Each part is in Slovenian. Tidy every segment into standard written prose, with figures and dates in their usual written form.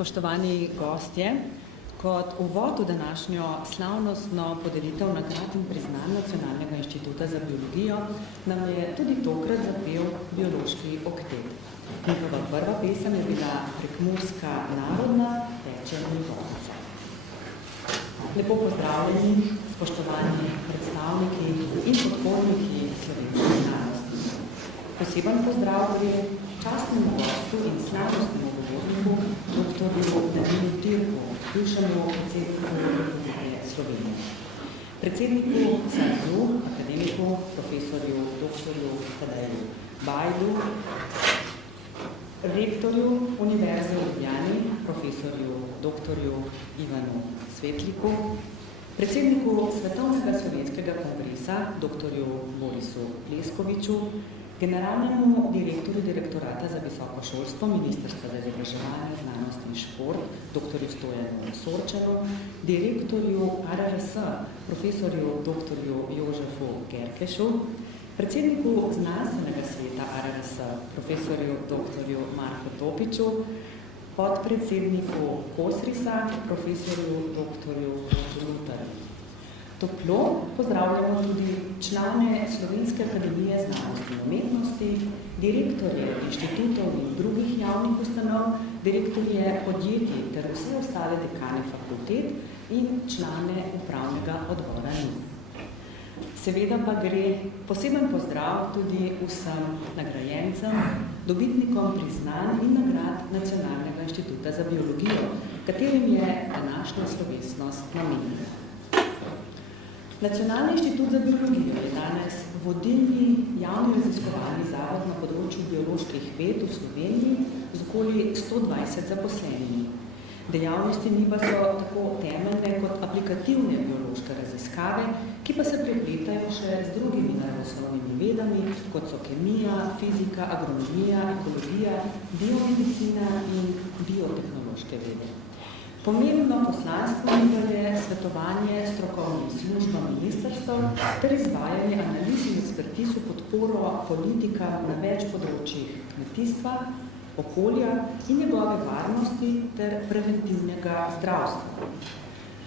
spoštovani gostje, kot uvod v današnjo slavnostno podelitev nagrad in priznanj Nacionalnega inštituta za biologijo nam je tudi tokrat zapel biološki oktet. Njihova prva pesem je bila prekmurska narodna Teče mi vodica. Lepo pozdravljeni, spoštovani predstavniki in podporniki slovenske znanosti. Poseben pozdrav gre častnemu gostu in slavnostnemu govorniku, doktorju Danilo Türku, bivšemu predsedniku Republike Slovenije. Predsedniku SAZU, akademiku, profesorju, doktorju Tadeju Bajdu, rektorju Univerze v Ljubljani, profesorju, doktorju Ivanu Svetliku, predsedniku Svetovnega slovenskega kongresa, doktorju Borisu Leskoviču, generalnemu direktorju Direktorata za visoko šolstvo Ministrstva za izobraževanje, znanost in šport, doktorju Stojanu Sorčanu, direktorju ARRS, profesorju doktorju Jožefu Gerkešu, predsedniku znanstvenega sveta ARRS, profesorju doktorju Marku Topiču, podpredsedniku KOSRIS-a, profesorju doktorju Lutarju. Toplo pozdravljamo tudi člane Slovenske akademije znanosti in umetnosti, direktorje inštitutov in drugih javnih ustanov, direktorje podjetij ter vse ostale dekane fakultet in člane upravnega odbora NIM. Seveda pa gre poseben pozdrav tudi vsem nagrajencem, dobitnikom priznanj in nagrad Nacionalnega inštituta za biologijo, katerim je današnja slovesnost namenjena. Nacionalni inštitut za biologijo je danes vodilni javni raziskovalni zavod na področju bioloških ved v Sloveniji z okoli 120 zaposlenimi. Dejavnosti NIB-a so tako temeljne kot aplikativne biološke raziskave, ki pa se prepletajo še z drugimi naravoslovnimi vedami, kot so kemija, fizika, agronomija, ekologija, biomedicina in biotehnološke vede. Pomembno poslanstvo NIB-a je svetovanje strokovnim službam ministrstev ter izvajanje analiz in ekspertiz v podporo politikam na več področjih kmetijstva, okolja in njegove varnosti ter preventivnega zdravstva.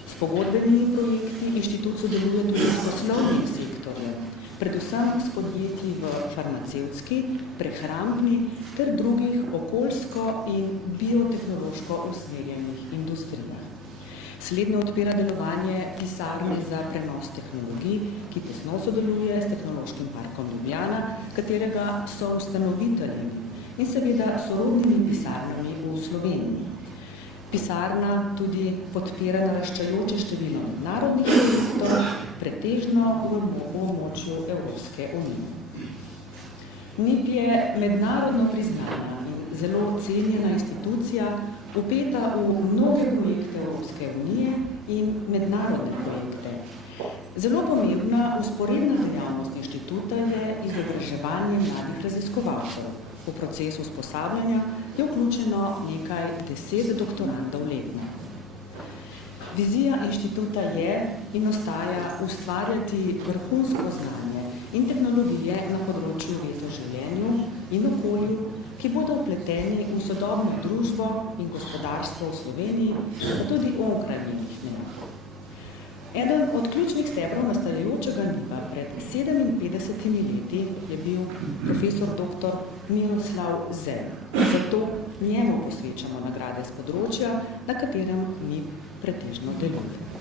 S pogodbenimi projekti inštitut sodeluje tudi s poslovnim sektorjem, predvsem s podjetji v farmacevtski, prehrambni ter drugih okoljsko in biotehnološko usmerjenih industrijah. Slednje odpira delovanje pisarne za prenos tehnologij, ki tesno sodeluje s Tehnološkim parkom Ljubljana, katerega so ustanovitelji in seveda sorodnimi pisarnami v Sloveniji. Pisarna tudi podpira naraščajoče število mednarodnih projektov, pretežno v območju Evropske unije. NIB je mednarodno priznana in zelo cenjena institucija, vpeta v mnoge projekte Evropske unije in mednarodne projekte. Zelo pomembna vzporedna dejavnost inštituta je izobraževanje mladih raziskovalcev. V procesu usposabljanja je vključeno nekaj 10 doktorantov letno. Vizija inštituta je in ostaja ustvarjati vrhunsko znanje in tehnologije na področju ved o življenju in okolju, ki bodo vpleteni v sodobno družbo in gospodarstvo v Sloveniji, pa tudi onkraj njenih meja. Eden od ključnih stebrov nastajajočega NIB-a pred 57 leti je bil profesor dr. Miroslav Zel. Zato njemu posvečamo nagrade z področja, na katerem NIB pretežno deluje.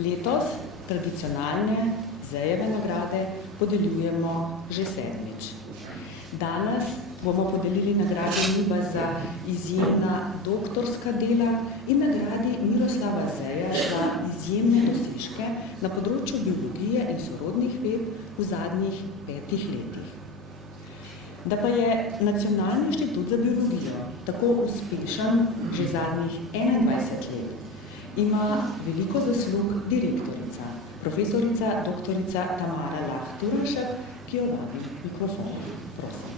Letos tradicionalne Zejeve nagrade podeljujemo že 7. Danes bomo podelili nagrade NIB-a za izjemna doktorska dela in nagradi Miroslava Zeja za izjemne dosežke na področju biologije in sorodnih ved v zadnjih 5 letih. Da pa je Nacionalni inštitut za biologijo tako uspešen že zadnjih 21 let, ima veliko zaslug direktorica, profesorica doktorica Tamara Lah-Turnšek, ki jo vabi mikrofon. Prosim.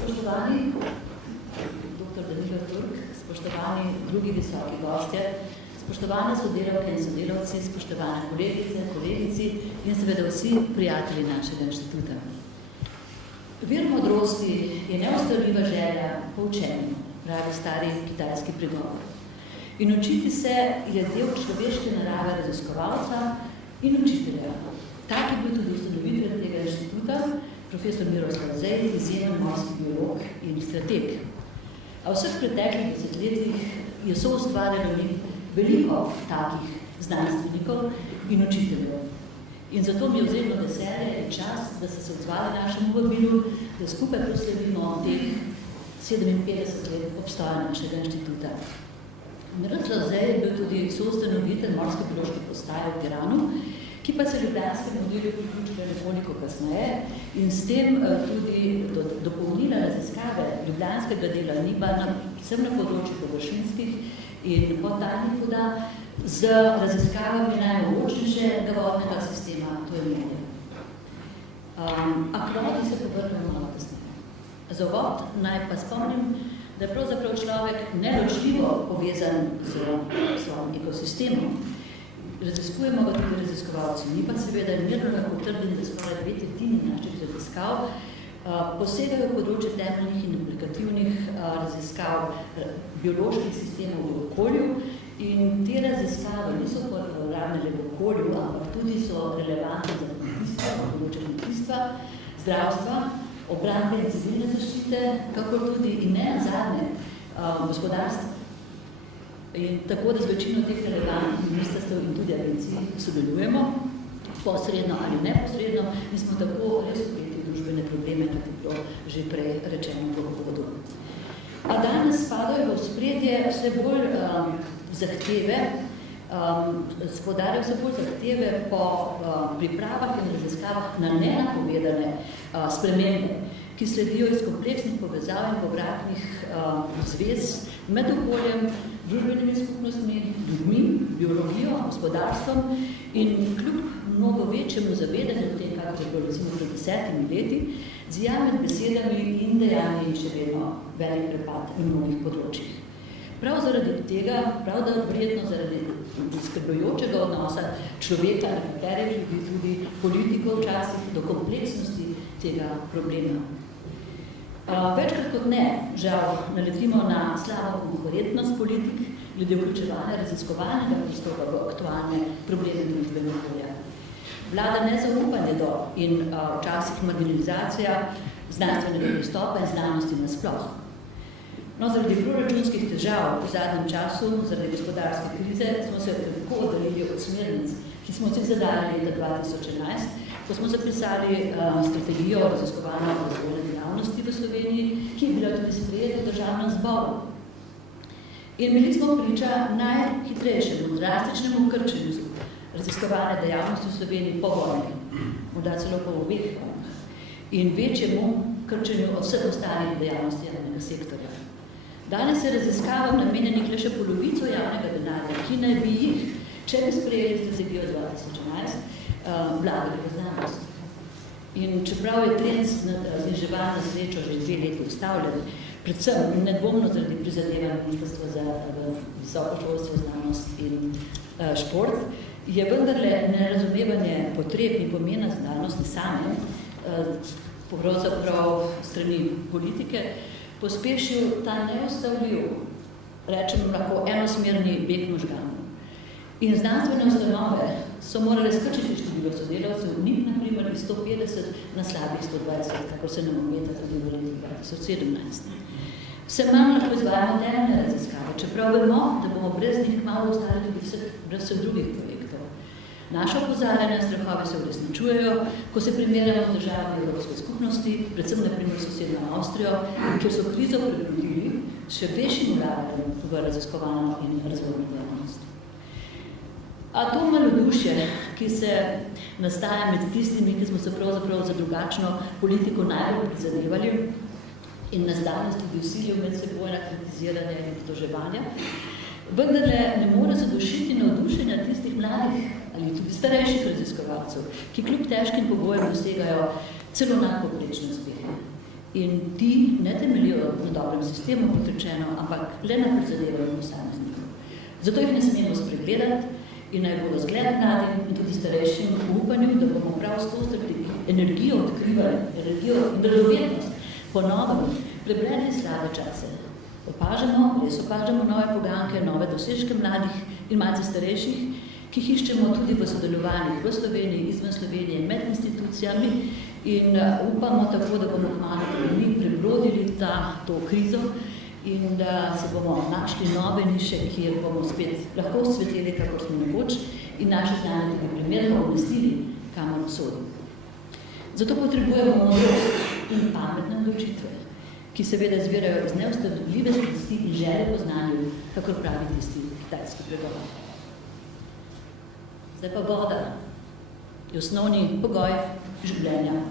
Spoštovani dr. Danilo Türk, spoštovani drugi visoki gostje, spoštovane sodelavke in sodelavci, spoštovane kolegice, kolegici in seveda vsi prijatelji našega inštituta. Vir modrosti je neustavljiva želja po učenju, pravi stari kitajski pregovor. In učiti se je del človeške narave raziskovalca in učitelja. Tak je bil tudi ustanovitelj tega inštituta, profesor Miroslav Zej, izjemen morski biolog in strateg. A v vseh preteklih desetletjih je soustvarjalo veliko takih znanstvenikov in učiteljev. In zato mi je vzredno veselje in čas, da ste se odzvali našemu vabilu, da skupaj proslavimo teh 57 let obstoja našega inštituta. Miroslav Zej je bil tudi soustanovitelj morske biološke postaje v Piranu, ki pa se ljubljanskemu delu priključila nekoliko kasneje in s tem tudi dopolnila raziskave ljubljanskega dela NIBA, predvsem na področju površinskih in podtalnih voda, z raziskavami najmogočnejšega vodnega sistema, to je morje. A k vodi se povrnemo malo kasneje. Za uvod naj pa spomnim, da je pravzaprav človek neločljivo povezan z svojim ekosistemom. Raziskujemo ga tudi raziskovalci. Ni pa seveda mirno lahko trdim, da skoraj 2/3 naših raziskav posegajo v področje temeljnih in aplikativnih raziskav bioloških sistemov v okolju in te raziskave niso ravne le v okolju, ampak tudi so relevantne za kmetijstvo, področje kmetijstva, zdravstva, obrambe in civilne zaščite, kakor tudi in ne nazadnje gospodarstva. In tako, da z večino teh relevantnih ministrstev in tudi agencij sodelujemo, posredno ali neposredno, in smo tako res vpeti v družbene probleme, kot je bilo že prej rečeno v uvodu. A danes spadajo v ospredje vse bolj zahteve, spodarjajo vse bolj zahteve po pripravah in raziskavah na nenapovedane spremembe, ki sledijo iz kompleksnih povezav in povratnih zvez med okoljem, družbenimi skupnostmi, ljudmi, biologijo, gospodarstvom in kljub mnogo večjemu zavedanju tem, kako je bilo recimo pred 10 leti, z javnimi besedami in dejanji še vedno velik prepad v mnogih področjih. Prav zaradi tega, prav da verjetno zaradi skrbljujočega odnosa človeka, nekaterih ljudi tudi politikov včasih do kompleksnosti tega problema. Večkrat kot ne, žal, naletimo na slabo konkurentnost politik glede vključevanja raziskovalnega pristopa v aktualne probleme družbene okolja. Vlada nezaupanje do in včasih marginalizacija znanstvenega pristopa in znanosti nasploh. No, zaradi proračunskih težav v zadnjem času, zaradi gospodarske krize, smo se tako oddaljili od smernic, ki smo si zadali leta 2011, ko smo zapisali strategijo raziskovanja razvojne dejavnosti v Sloveniji, ki je bila tudi sprejeta v državnem zboru. In bili smo priča najhitrejšemu, drastičnemu krčenju raziskovanja dejavnosti v Sloveniji po vojni, morda celo po obeh vojnah, in večjemu krčenju od vseh ostalih dejavnosti javnega sektorja. Danes je raziskavam namenjenih le še polovico javnega denarja, ki naj bi jih, če bi sprejeli strategijo 2011, vlagali v znanost. In čeprav je trend zniževanja na srečo že 2 leti ustavljen, predvsem nedvomno zaradi prizadevanj Ministrstva za visoko šolstvo, znanost in šport, je vendarle nerazumevanje potreb in pomena znanosti same, pravzaprav strani politike, pospešil ta neustavljiv, rečemo lahko enosmerni beg možganov. In znanstvene ustanove so morale skrčiti število sodelavcev, njih na primer iz 150 na slabih 120, kako se nam obeta tudi v letu 2017. Vse manj lahko izvajamo temeljne raziskave, čeprav vemo, da bomo brez njih kmalu ostali tudi brez vseh drugih projektov. Naša opozarjanja strahove se uresničujejo, ko se primerjamo z državami Evropske skupnosti, predvsem na primer sosednjo Avstrijo, kjer so krizo prebudili še večjim vlaganjem v raziskovalno in razvojno dejavnost. A to malodušje, ki se nastaja med tistimi, ki smo se pravzaprav za drugačno politiko najbolj prizadevali in nas danes tudi vsilil med sebojna kritiziranja in obtoževanja, vendarle ne more zadušiti navdušenja tistih mladih ali tudi starejših raziskovalcev, ki kljub težkim pogojem dosegajo celo nadpovprečne uspehe. In ti ne temeljijo na dobrem sistemu, kot rečeno, ampak le na prizadevanju posameznikov. Zato jih ne smemo spregledati in naj bo zgled mladim in tudi starejšim v upanju, da bomo prav s to energijo odkrivali, energijo in radovednost ponovno prebredli slabe čase. Res opažamo nove poganke, nove dosežke mladih in malce starejših, ki jih iščemo tudi v sodelovanjih v Sloveniji, izven Slovenije, med institucijami in upamo tako, da bomo kmalu mi prebrodili to krizo in da se bomo našli nove niše, kjer bomo spet lahko svetili, kakor smo nekoč in naše znanje tudi primerno umestili, kamor sodi. Zato potrebujemo modrost in pametne odločitve, ki seveda izvirajo iz neustavljive strasti in želje po znanju, kakor pravi tisti kitajski pregovor. Zdaj pa voda je osnovni pogoj življenja.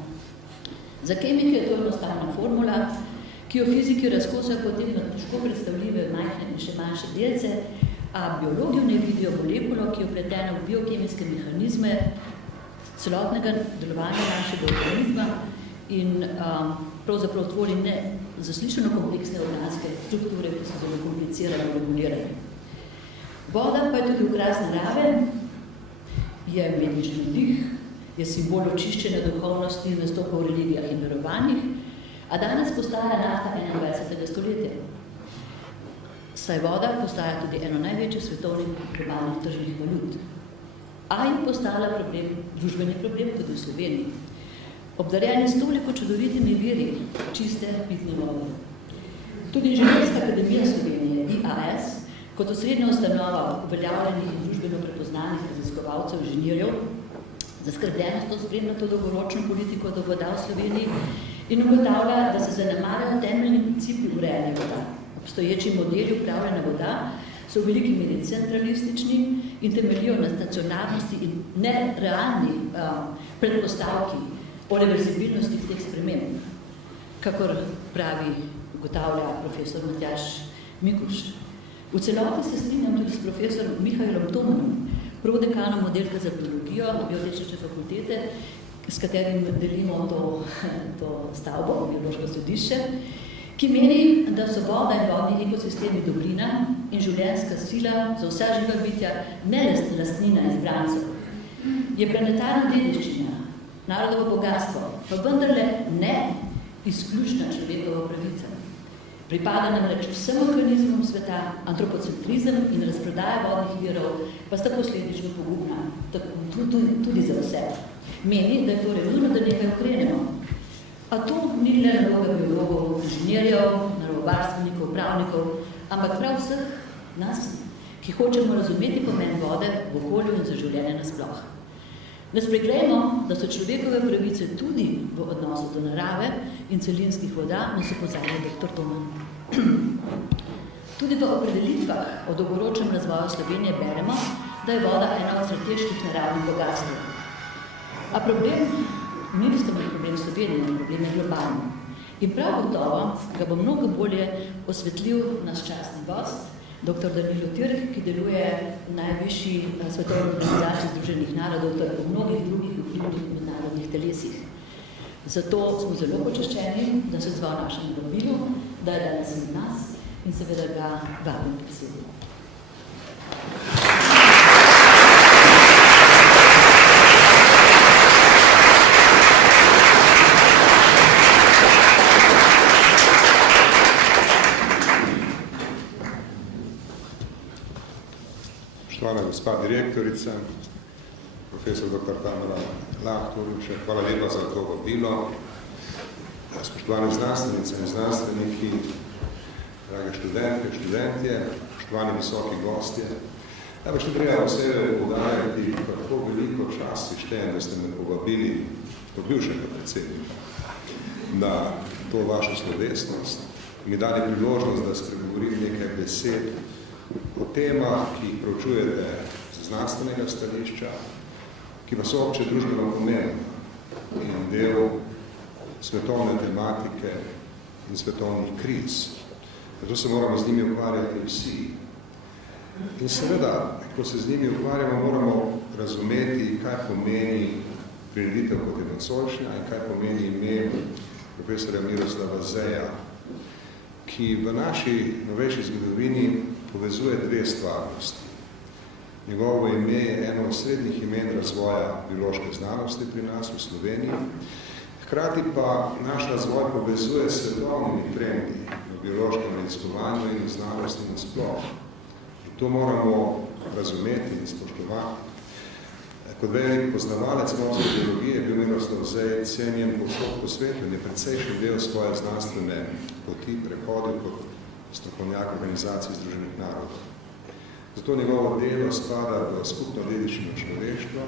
Za kemike je to enostavna formula, ki jo fiziki razkosajo potem na težko predstavljive majhne in še manjše delce, a biologi ne vidijo molekulo, ki je vpletena v biokemijske mehanizme celotnega delovanja našega organizma in pravzaprav tvori nezaslišano kompleksne organske strukture, ki so zelo komplicirane in regulirane. Voda pa je tudi okras narave, je medični dih, je simbol očiščene duhovnosti in nastopa v religijah in verovanjih, a danes postaja nafta 21. stoletja. Saj voda postaja tudi eno največjih svetovnih globalnih tržnih valut. A je postala družbeni problem tudi v Sloveniji. Obdarjeni s toliko čudovitimi viri čiste pitne vode. Tudi Inženirska akademija Slovenije, IAS, kot osrednja ustanova uveljavljenih in družbeno prepoznanih raziskovalcev inženirjev, zaskrbljenost spremlja to dolgoročno politiko do voda v Sloveniji in ugotavlja, da se zanemarjajo temeljni principi urejanja voda. Obstoječi modeli upravljanja voda so v veliki meri centralistični in temeljijo na stacionarnosti in nerealni predpostavki o reverzibilnosti teh sprememb, kakor pravi, ugotavlja profesor Matjaž Mikuš. V celoti se strinjam tudi s profesorom Mihajlom Tomanom, prodekanom oddelka za biologijo Biotehnične fakultete, s katerim delimo to stavbo, biološko sodišče, ki meni, da so voda in vodni ekosistemi dobrina in življenjska sila za vsa živa bitja, ne lastnina izbrancev. Je planetarna dediščina, narodovo bogatstvo, pa vendarle ne izključna človekova pravica. Pripada namreč vsem organizmom sveta, antropocentrizem in razprodaja vodnih virov pa sta posledično pogubna, tudi za vse. Meni, da je torej nujno, da nekaj ukrenemo. A to ni le naloga biologov, inženirjev, naravovarstvenikov, pravnikov, ampak prav vseh nas, ki hočemo razumeti pomen vode v okolju in za življenje nasploh. Ne spreglejmo, da so človekove pravice tudi v odnosu do narave in celinskih voda, nas opozarja dr. Toman. Tudi v opredelitvah o dolgoročnem razvoju Slovenije beremo, da je voda ena od strateških naravnih bogatstv. A problem ni problem Slovenije, problem je globalno. In prav gotovo ga bo mnogo bolje osvetlil naš častni gost, dr. Danilo Tirh, ki deluje v najvišji svetovni organizaciji Združenih narodov, ter v mnogih drugih vplivnih mednarodnih telesih. Zato smo zelo počaščeni, da se zval našem vabilu, da je danes med nas in seveda ga vabim k besedi. Spoštovana gospa direktorica, profesor dr. Tamara Lahtorč, hvala lepa za to vabilo. Spoštovane znanstvenice in znanstveniki, drage študentke, študentje, spoštovani visoki gostje. Ja, pa še treba posebej poudarjati, kako veliko časti štejem, da ste me povabili do bivšega predsednika na to vašo slovesnost. Mi dali priložnost, da spregovorim nekaj besed o temah, ki jih proučujete z znanstvenega stališča, ki pa so obče družbeno pomembna in del svetovne tematike in svetovnih kriz. Zato se moramo z njimi ukvarjati vsi. In seveda, ko se z njimi ukvarjamo, moramo razumeti, kaj pomeni prireditev kot je nocojšnja in kaj pomeni ime profesorja Miroslava Zeja, ki v naši novejši zgodovini povezuje dve stvarnosti. Njegovo ime je eno od srednjih imen razvoja biološke znanosti pri nas v Sloveniji, hkrati pa naš razvoj povezuje s svetovnimi trendi v biološkem raziskovanju in v znanosti nasploh. In to moramo razumeti in spoštovati. Kot velik poznavalec morske biologije je bil Miroslav Zej cenjen povsod po svetu in je precejšnji del svoje znanstvene poti prehodil kot strokovnjak Organizacije Združenih narodov. Zato njegovo delo spada v skupno dediščino človeštva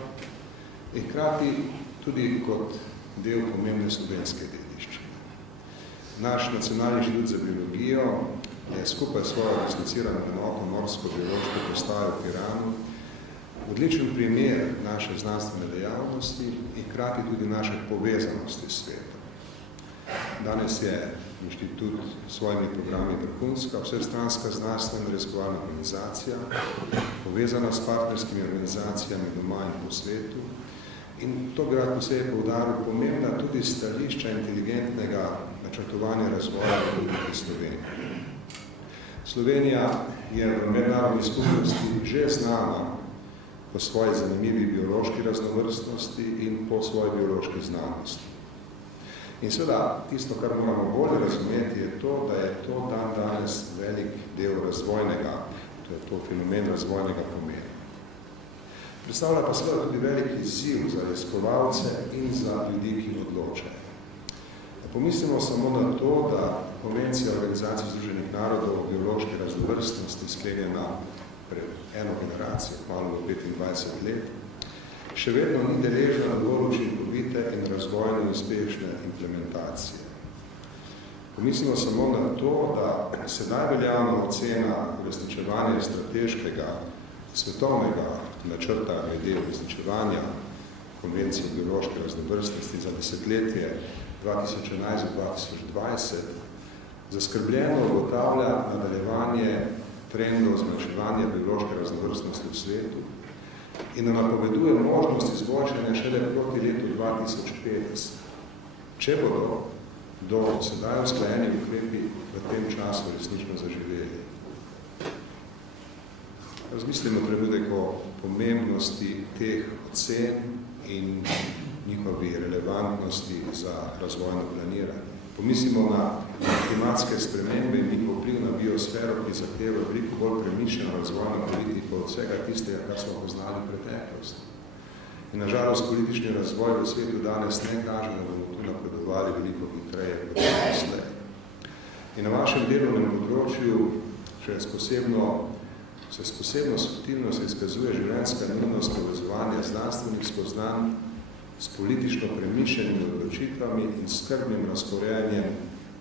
in hkrati tudi kot del pomembne slovenske dediščine. Naš nacionalni inštitut za biologijo je skupaj s svojo dislocirano enoto morsko biološko postajo v Piranu odličen primer naše znanstvene dejavnosti in hkrati tudi naše povezanosti s svetom. Danes je inštitut s svojimi programi vrhunska, vsestranska znanstvena raziskovalna organizacija, povezana s partnerskimi organizacijami doma in po svetu. In to bi rad posebej poudaril, pomembna tudi stališča inteligentnega načrtovanja razvoja Republike Slovenije. Slovenija je v mednarodni skupnosti že znana po svoji zanimivi biološki raznovrstnosti in po svoji biološki znanosti. In seveda, tisto, kar moramo bolj razumeti, je to, da je to dan danes velik del razvojnega, to je to fenomen razvojnega pomena. Predstavlja pa seveda tudi velik izziv za raziskovalce in za ljudi, ki odločajo. Pomislimo samo na to, da Konvencija Organizacije Združenih narodov o biološki raznovrstnosti sklenjena pred eno generacijo, malo 25 let, še vedno ni deležna dovolj učinkovite in razvojno uspešne implementacije. Pomislimo samo na to, da sedaj veljavna ocena uresničevanja strateškega svetovnega načrta glede uresničevanja Konvencije o biološki raznovrstnosti za desetletje 2011-2020 zaskrbljeno ugotavlja nadaljevanje trendov zmanjševanja biološke raznovrstnosti v svetu in nam napoveduje možnost izboljšanja šele proti letu 2050, če bodo do sedaj usklajeni ukrepi v tem času resnično zaživeli. Razmislimo trenutek o pomembnosti teh ocen in njihovi relevantnosti za razvojno planiranje. Pomislimo na klimatske spremembe in njihov vpliv na biosfero, ki zahteva veliko bolj premišljeno razvojno politiko od vsega tistega, kar smo poznali v preteklosti. In nažalost, politični razvoj v svetu danes ne kaže, da bomo tu napredovali veliko hitreje kot doslej. In na vašem delovnem področju še s posebno subtilnost izkazuje življenjska nujnost povezovanja znanstvenih spoznanj s politično premišljenimi odločitvami in skrbnim razporejanjem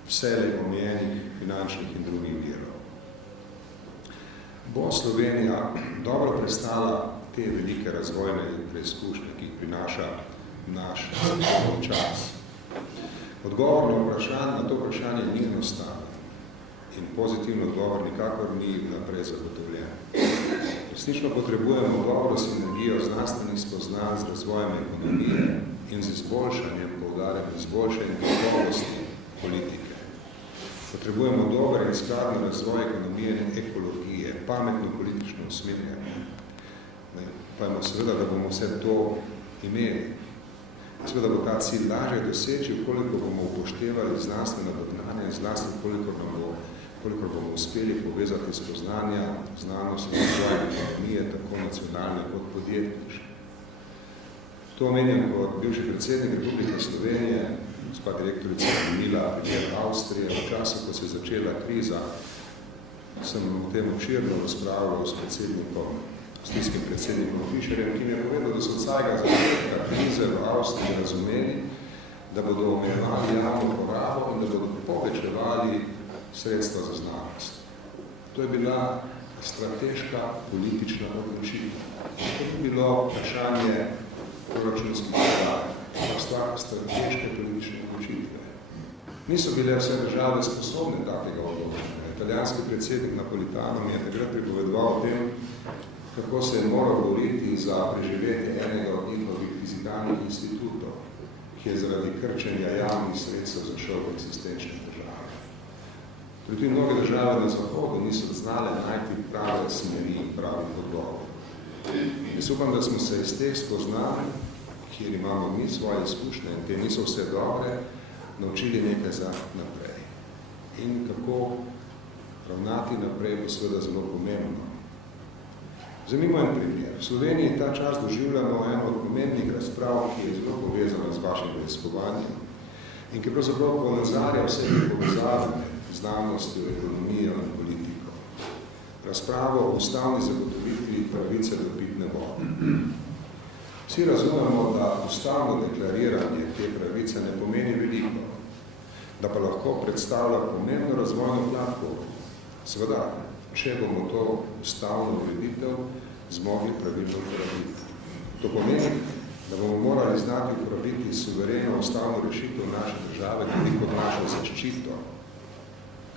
vselej omejenih finančnih in drugih virov. Bo Slovenija dobro prestala te velike razvojne preizkušnje, ki jih prinaša naš svetovni čas? Odgovor na to vprašanje ni enostaven in pozitivno odgovor nikakor ni naprej zagotovljen. Resnično potrebujemo dobro sinergijo znanstvenih spoznanj z razvojem ekonomije in z izboljšanjem, poudarjam, izboljšanjem kakovosti politike. Potrebujemo dober in skladni razvoj ekonomije in ekologije, pametno politično usmerjanje. Pojmo seveda, da bomo vse to imeli. Seveda bo ta cilj lažje doseči, koliko bomo upoštevali znanstveno dognanje in zlasti, koliko bomo uspeli povezati spoznanja, znanost in razvoj ekonomije, tako nacionalne kot podjetniške. To omenjam kot bivši predsednik Republike Slovenije, gospa direktorica Mila Avstrije, v času, ko se je začela kriza, sem v tem obširno razpravljal s avstrijskim predsednikom Fischerjem, ki mi je povedal, da so od vsega začetka krize v Avstriji razumeli, da bodo omejevali javno porabo in da bodo povečevali sredstva za znanost. To je bila strateška politična odločitev. To je bilo vprašanje proračunskih podatkov, stvar strateške politične odločitve. Niso bile vse države sposobne takega odločanja. Italijanski predsednik Napolitano mi je takrat pripovedoval o tem, kako se je moral boriti za preživetje enega od njihovih fizikalnih institutov, ki je zaradi krčenja javnih sredstev zašel v eksistenčne države. Tudi mnoge države na Zahodu niso znale najti prave smeri in pravih odgovorov. Jaz upam, da smo se iz teh spoznanj, kjer imamo mi svoje izkušnje in te niso vse dobre, naučili nekaj za naprej. In kako ravnati naprej bo seveda zelo pomembno. Vzemimo en primer. V Sloveniji ta čas doživljamo eno od pomembnih razprav, ki je zelo povezana z vašim raziskovanjem in ki pravzaprav ponazarja vse te povezave znanosti, ekonomijo in politiko. Razpravo o ustavni zagotovitvi pravice do pitne vode. Vsi razumemo, da ustavno deklariranje te pravice ne pomeni veliko, da pa lahko predstavlja pomembno razvojno platformo. Seveda, če bomo to ustavno ureditev zmogli pravilno uporabiti. To pomeni, da bomo morali znati uporabiti suvereno ustavno rešitev naše države tudi kot našo zaščito,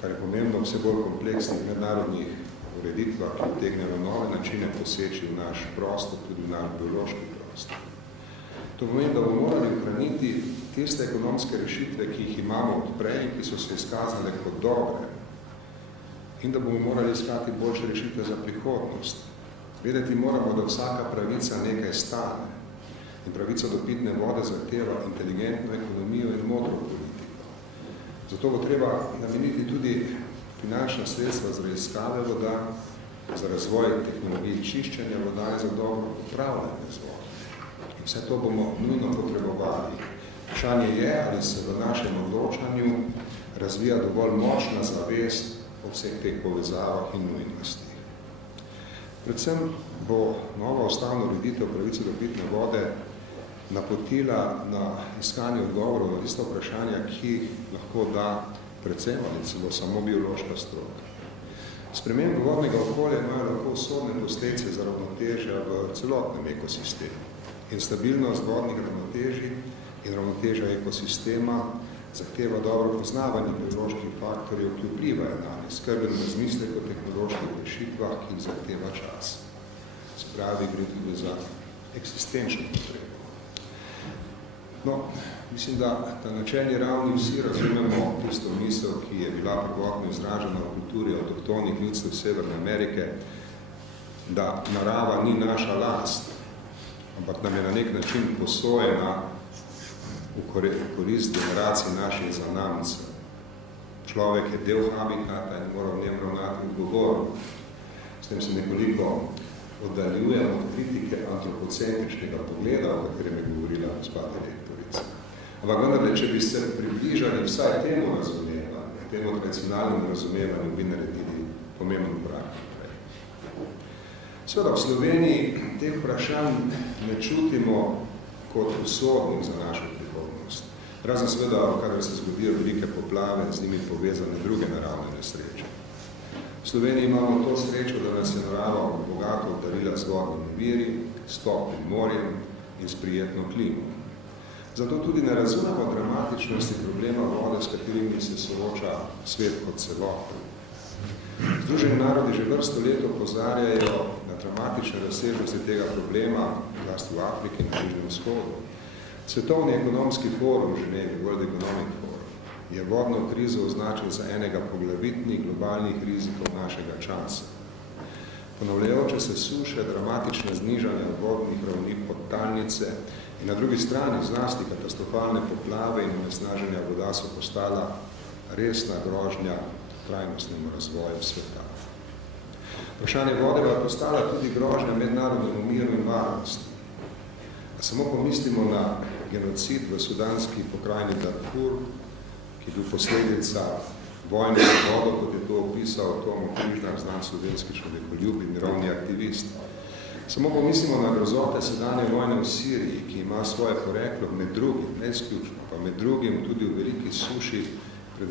kar je pomembno vse bolj kompleksnih mednarodnih ureditvah, ki vtegnejo nove načine poseči v naš prostor, tudi v naš biološki prostor. To pomeni, da bomo morali ohraniti tiste ekonomske rešitve, ki jih imamo odprej, ki so se izkazale kot dobre, in da bomo morali iskati boljše rešitve za prihodnost. Vedeti moramo, da vsaka pravica nekaj stane in pravica do pitne vode zahteva inteligentno ekonomijo in modro politiko. Zato bo treba nameniti tudi finančna sredstva za raziskave voda, za razvoj tehnologij čiščenja voda in za dobro upravljanje z vodo. In vse to bomo nujno potrebovali. Vprašanje je, ali se v našem odločanju razvija dovolj močna zavest o vseh teh povezavah in nujnostih. Predvsem bo nova ustavna ureditev pravice do pitne vode napotila na iskanje odgovorov na tista vprašanja, ki lahko da predvsem ali celo samo biološka stroka. Spremembe vodnega okolja imajo lahko usodne posledice za ravnotežja v celotnem ekosistemu. In stabilnost vodnih ravnotežij in ravnotežja ekosistema zahteva dobro poznavanje bioloških faktorjev, ki vplivajo na njih, skrben razmislek o tehnoloških rešitvah, ki jih zahteva čas. Se pravi, gre tudi za eksistenčno potrebo. No, mislim, da na načelni ravni vsi razumemo tisto misel, ki je bila prvotno izražena v kulturi avtohtonih ljudstev Severne Amerike, da narava ni naša last, ampak nam je na nek način posojena v korist generacij naših zanamcev. Človek je del habitata in mora v njem ravnati odgovorno. S tem se nekoliko oddaljujemo od kritike antropocentričnega pogleda, o katerem je govorila gospa direktorica. Ampak vendar, če bi se približali vsaj temu razumevanju, temu tradicionalnemu razumevanju, bi naredili pomemben korak naprej. Seveda, v Sloveniji teh vprašanj ne čutimo kot usodnih za našo prihodnost. Razen seveda, kadar se zgodijo velike poplave, z njimi povezane druge naravne nesreče. V Sloveniji imamo to srečo, da nas je narava bogato obdarila z vodnimi viri, s toplim morjem in s prijetno klimo. Zato tudi ne razumemo dramatičnosti problema vode, s katerimi se sooča svet kot celota. Združeni narodi že vrsto let opozarjajo na dramatične razsežnosti tega problema, zlasti v Afriki, na Bližnjem vzhodu. Svetovni ekonomski forum, Ženevi, World Economic Forum, je vodno krizo označil za enega poglavitnih globalnih rizikov našega časa. Ponavljajoče se suše, dramatične znižanja vodnih ravni podtalnice in na drugi strani zlasti katastrofalne poplave in onesnaženja voda so postala resna grožnja trajnostnemu razvoju sveta. Vprašanje vode pa postala tudi grožnja mednarodnemu miru in varnosti. Samo pomislimo na genocid v sudanski pokrajini Darfur, ki je bil posledica vojne za vodo, kot je to opisal Tomo Križnar, znan slovenski človekoljub in mirovni aktivist. Samo pomislimo na grozote sedanje vojne v Siriji, ki ima svoje poreklo med drugim, ne izključno, pa med drugim tudi v veliki suši pred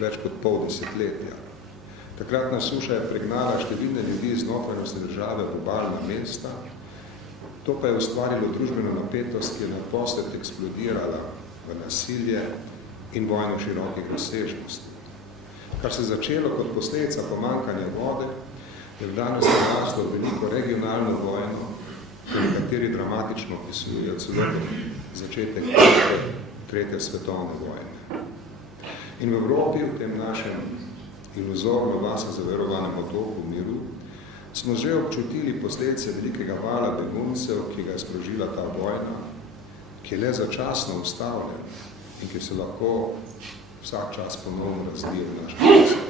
več kot pol desetletja. Takratna suša je pregnala številne ljudi iz notranjosti države v obalna mesta. To pa je ustvarilo družbeno napetost, ki je naposled eksplodirala v nasilje in vojno širokih razsežnosti. Kar se je začelo kot posledica pomanjkanja vode, je v danes naraslo veliko regionalno vojno, kateri dramatično opisujejo celo začetek tretje svetovne vojne. In v Evropi, v tem našem iluzorno vase zaverovanem otoku miru, smo že občutili posledice velikega vala beguncev, ki ga je sprožila ta vojna, ki je le začasno ustavljen in ki se lahko vsak čas ponovno razvije v našem mestu.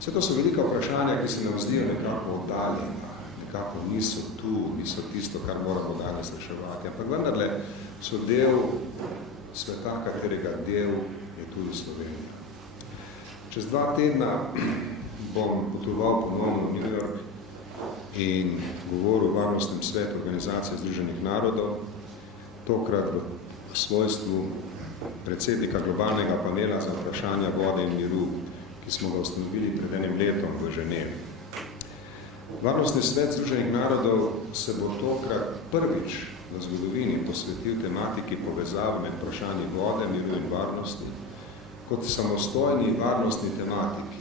Vse to so velika vprašanja, ki se nam zdijo nekako oddaljena, nekako niso tu, niso tisto, kar moramo danes reševati, ampak vendarle so del sveta, katerega del je tudi Slovenija. Čez 2 tedna bom potoval ponovno v New York in govoril o Varnostnem svetu Organizacije združenih narodov, tokrat v svojstvu predsednika globalnega panela za vprašanja vode in miru, ki smo ga ustanovili pred 1 letom v Ženevi. Varnostni svet združenih narodov se bo tokrat prvič v zgodovini posvetil tematiki povezav med vprašanji vode, miru in varnosti kot samostojni varnostni tematiki,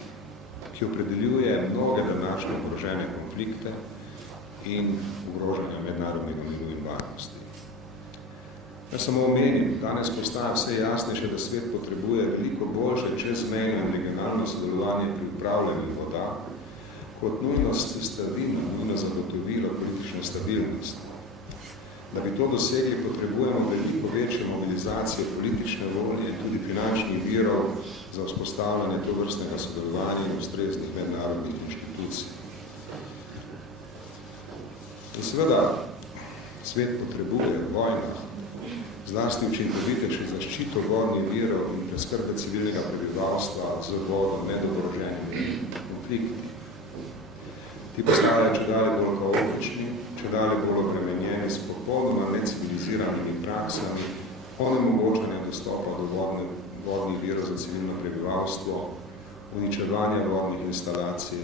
ki opredeljuje mnoge današnje ogrožene konflikte in ogrožanja mednarodnega miru in varnosti. Jaz samo omenim, danes postaja vse jasnejše, da svet potrebuje veliko boljše čezmejno in regionalno sodelovanje pri upravljanju voda, kot nujnost sestavina, nujno zagotovilo politične stabilnosti. Da bi to dosegli, potrebujemo veliko večjo mobilizacijo politične volje in tudi finančnih virov za vzpostavljanje tovrstnega sodelovanja in ustreznih mednarodnih inštitucij. In seveda, svet potrebuje vojno, zlasti učinkovitejši zaščito vodnih virov in preskrbe civilnega prebivalstva z vodo nedoboroženimi konflikti. Ti postajajo čedalje bolj kaotični, čedalje bolj obremenjeni s popolnoma neciviliziranimi praksami, onemogočanja dostopa do vodnih virov za civilno prebivalstvo, uničevanja vodnih instalacij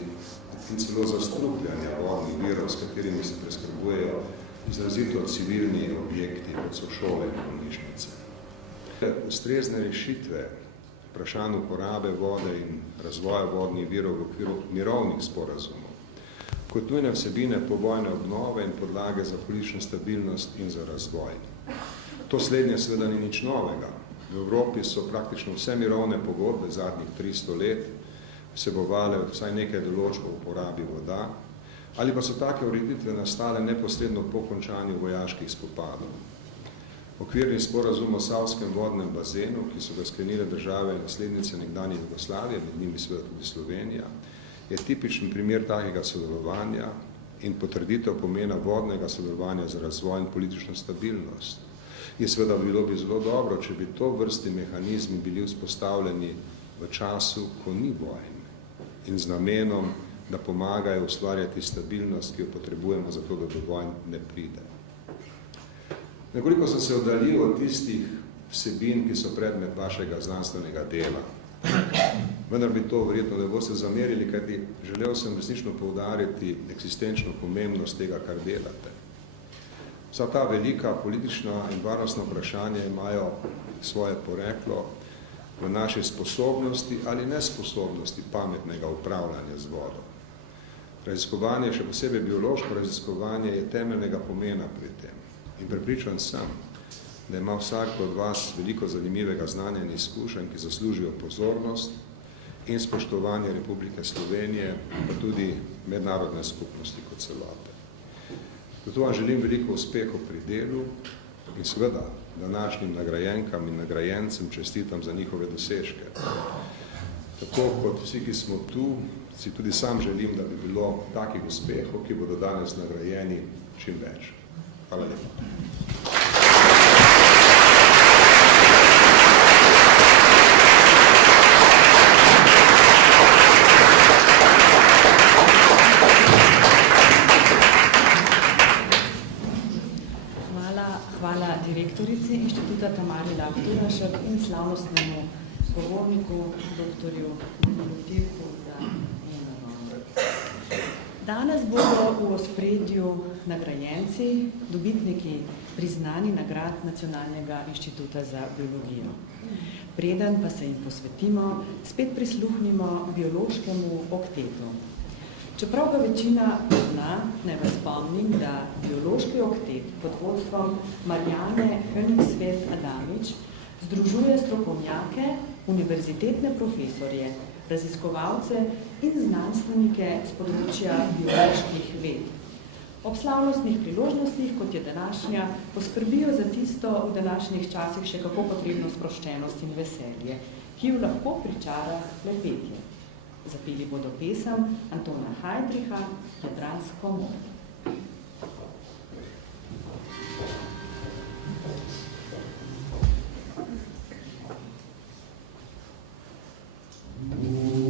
in celo zastrupljanja vodnih virov, s katerimi se preskrbujejo izrazito civilni objekti, kot so šole in bolnišnice. Ustrezne rešitve vprašanj uporabe vode in razvoja vodnih virov v okviru mirovnih sporazumov, kot nujne vsebine povojne obnove in podlage za politično stabilnost in za razvoj. To slednje seveda ni nič novega. V Evropi so praktično vse mirovne pogodbe zadnjih 300 let vsebovale vsaj nekaj določb o uporabi voda, ali pa so take ureditve nastale neposredno po končanju vojaških spopadov. Okvirni sporazum o Savskem vodnem bazenu, ki so ga sklenile države naslednice nekdanje Jugoslavije, med njimi seveda tudi Slovenija, je tipičen primer takega sodelovanja in potrditev pomena vodnega sodelovanja za razvoj in politično stabilnost. In seveda bilo bi zelo dobro, če bi to vrsti mehanizmi bili vzpostavljeni v času, ko ni vojn in z namenom, da pomagajo ustvarjati stabilnost, ki jo potrebujemo za to, da do vojn ne pride. Nekoliko sem se oddaljil od tistih vsebin, ki so predmet vašega znanstvenega dela. Vendar bi to verjetno ne boste zamerili, kajti želel sem resnično poudariti eksistenčno pomembnost tega, kar delate. Vsa ta velika politična in varnostna vprašanja imajo svoje poreklo v naši sposobnosti ali nesposobnosti pametnega upravljanja z vodo. Raziskovanje, še posebej biološko raziskovanje, je temeljnega pomena pri tem. In prepričan sem, da ima vsak od vas veliko zanimivega znanja in izkušenj, ki zaslužijo pozornost in spoštovanje Republike Slovenije, pa tudi mednarodne skupnosti kot celote. Zato vam želim veliko uspehov pri delu in seveda današnjim nagrajenkam in nagrajencem čestitam za njihove dosežke. Tako kot vsi, ki smo tu, si tudi sam želim, da bi bilo takih uspehov, ki bodo danes nagrajeni, čim več. Hvala lepa. Hvala direktorici Inštituta Tamari Lah-Turašek in slavnostnemu govorniku, doktorju Tirku za eno. Danes bodo v ospredju nagrajenci, dobitniki priznani nagrad Nacionalnega inštituta za biologijo. Preden pa se jim posvetimo, spet prisluhnimo biološkemu oktetu. Čeprav ga večina pozna, naj vas spomnim, da biološki oktet pod vodstvom Marjane Hönigsved-Adamič združuje strokovnjake, univerzitetne profesorje, raziskovalce in znanstvenike z področja bioloških ved. Ob slavnostnih priložnostih, kot je današnja, poskrbijo za tisto v današnjih časih še kako potrebno sproščenost in veselje, ki jo lahko pričara le petje. Zapeli bodo pesem Antona Heidricha Jadransko more. Yeah.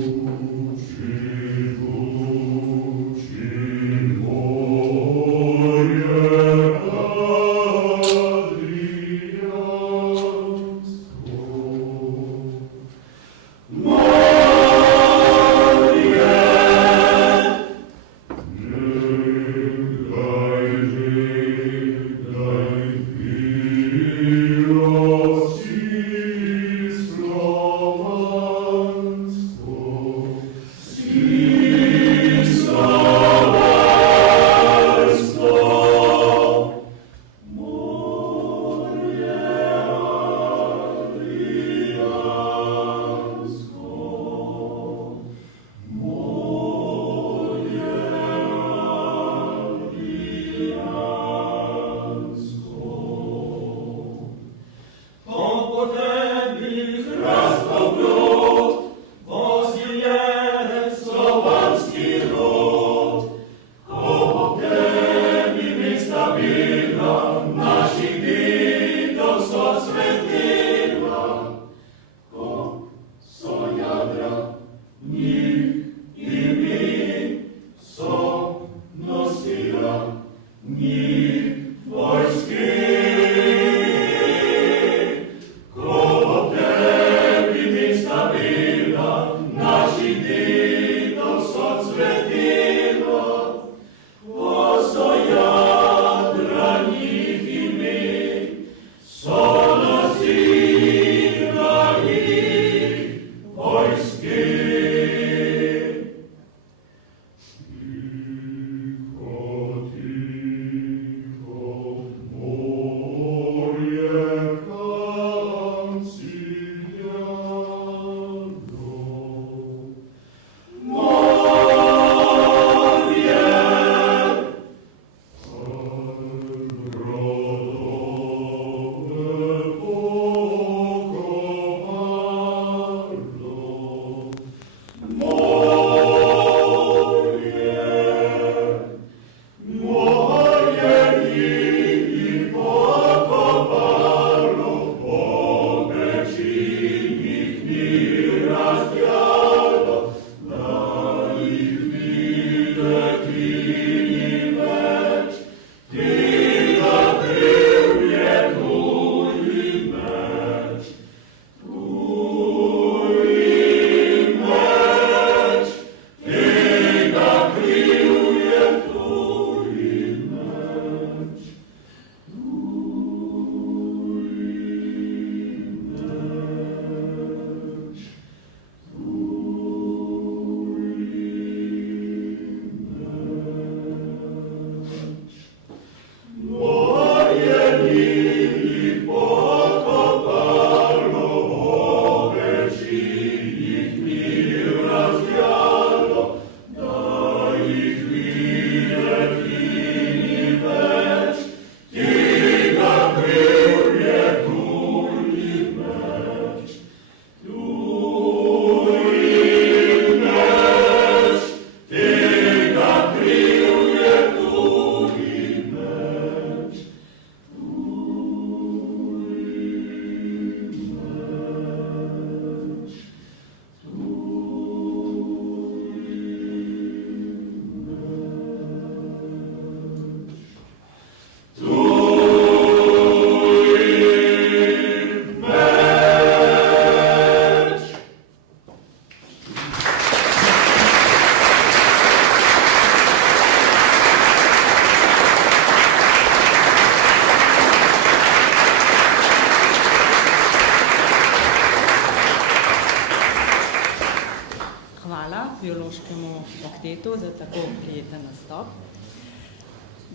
prijeten nastop.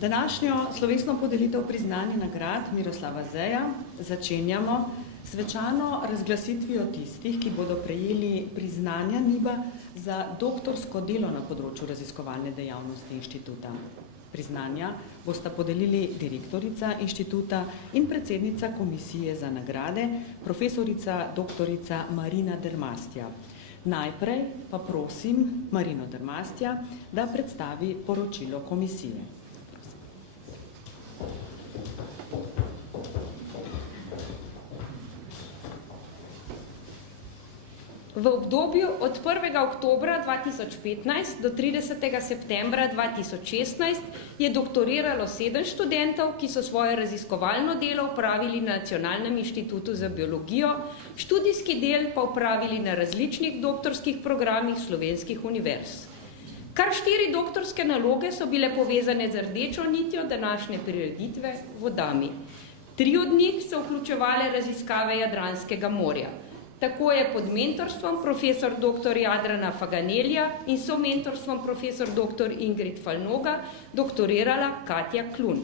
Današnjo slovesno podelitev priznanja nagrad Miroslava Zeja začenjamo svečano razglasitvijo tistih, ki bodo prejeli priznanja NIBA za doktorsko delo na področju raziskovalne dejavnosti inštituta. Priznanja bosta podelili direktorica inštituta in predsednica komisije za nagrade, profesorica doktorica Marina Dermastja. Najprej pa prosim Marino Dermastja, da predstavi poročilo komisije. V obdobju od 1. oktobra 2015 do 30. septembra 2016 je doktoriralo 7 študentov, ki so svoje raziskovalno delo opravili na Nacionalnem inštitutu za biologijo, študijski del pa opravili na različnih doktorskih programih slovenskih univerz. Kar 4 doktorske naloge so bile povezane z rdečo nitjo današnje prireditve vodami. 3 od njih so vključevale raziskave Jadranskega morja. Tako je pod mentorstvom profesor dr. Jadrana Faganelija in somentorstvom profesor dr. Ingrid Falnoga doktorirala Katja Klun.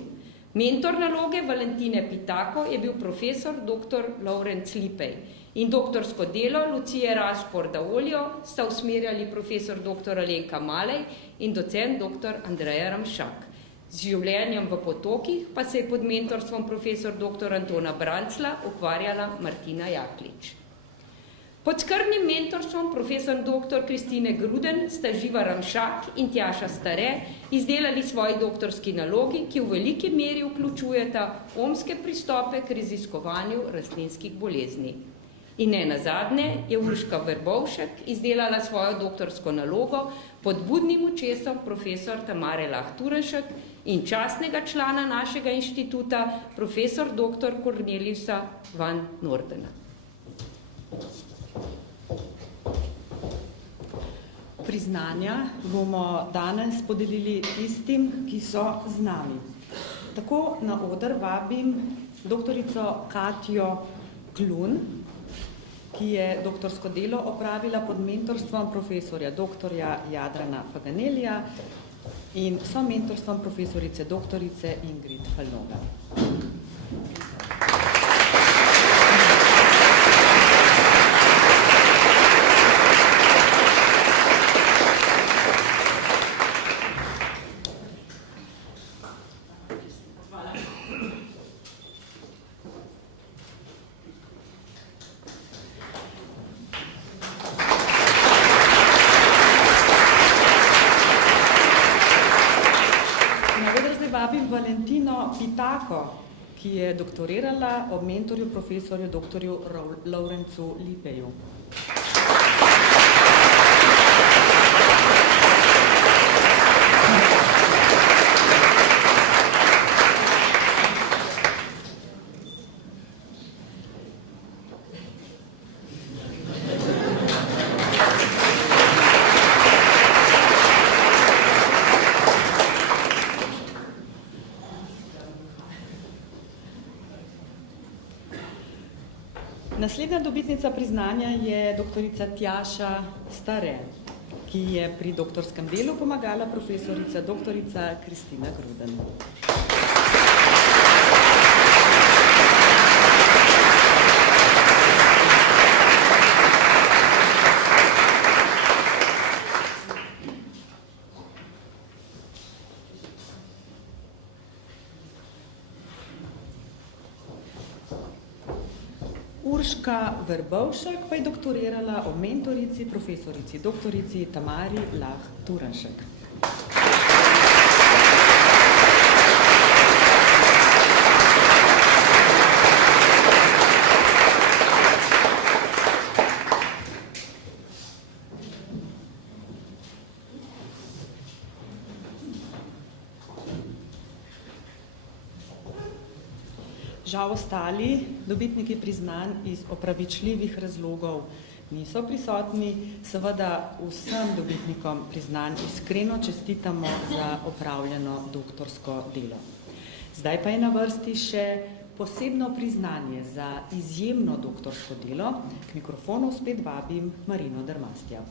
Mentor naloge Valentine Pitako je bil profesor dr. Lovrenc Lipej in doktorsko delo Lucije Rašpor-Daoljo sta usmerjali profesor dr. Alenka Malej in docent dr. Andreja Ramšak. Z življenjem v potokih pa se je pod mentorstvom profesor dr. Antona Brancla ukvarjala Martina Jaklič. Pod skrbnim mentorstvom profesor dr. Kristine Gruden sta Živa Ramšak in Tjaša Stare izdelali svoji doktorski nalogi, ki v veliki meri vključujeta omske pristope k raziskovanju rastlinskih bolezni. In ne nazadnje je Urška Verbovšek izdelala svojo doktorsko nalogo pod budnim očesom profesor Tamare Lah-Turenšek in častnega člana našega inštituta profesor dr. Korneliusa van Nordena. Priznanja bomo danes podelili tistim, ki so z nami. Tako na oder vabim doktorico Katjo Klun, ki je doktorsko delo opravila pod mentorstvom profesorja dr. Jadrana Faganelija in somentorstvom profesorice doktorice Ingrid Falnoga. Valentino Pitako, ki je doktorirala ob mentorju profesorju dr. Lovrencu Lipeju. Naslednja dobitnica priznanja je doktorica Tjaša Stare, ki je pri doktorskem delu pomagala profesorica doktorica Kristina Gruden. Urška Verbovšek pa je doktorirala ob mentorici, profesorici doktorici Tamari Lah-Turenšek. Žal ostali dobitniki priznanj iz opravičljivih razlogov niso prisotni, seveda vsem dobitnikom priznanj iskreno čestitamo za opravljeno doktorsko delo. Zdaj pa je na vrsti še posebno priznanje za izjemno doktorsko delo. K mikrofonu spet vabim Marino Dermastja.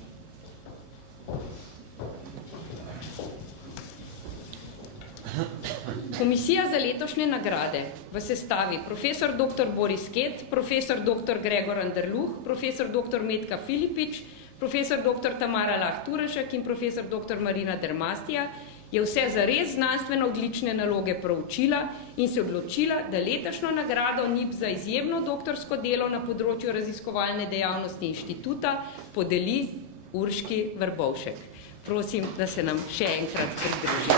Komisija za letošnje nagrade v sestavi profesor dr. Boris Ket, profesor dr. Gregor Anderluh, profesor dr. Metka Filipič, profesor dr. Tamara Lah-Turešek in profesor dr. Marina Dermastija je vse zares znanstveno odlične naloge proučila in se odločila, da letošnjo nagrado NIB za izjemno doktorsko delo na področju raziskovalne dejavnosti inštituta podeli Urški Verbovšek. Prosim, da se nam še enkrat pridružite.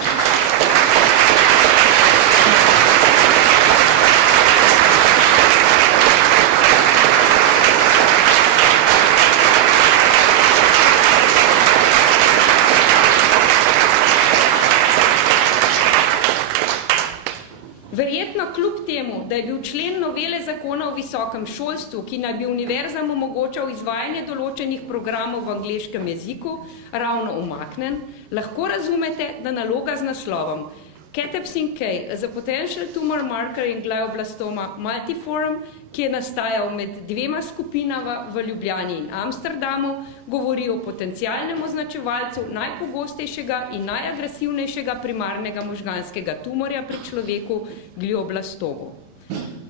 Verjetno kljub temu, da je bil člen novele zakona o visokem šolstvu, ki naj bi univerzam omogočal izvajanje določenih programov v angleškem jeziku, ravno umaknen, lahko razumete, da naloga z naslovom Cathepsin K, as a potential tumor marker in glioblastoma multiforum, ki je nastajal med dvema skupinama v Ljubljani in Amsterdamu, govori o potencialnem označevalcu najpogostejšega in najagresivnejšega primarnega možganskega tumorja pri človeku glioblastomu.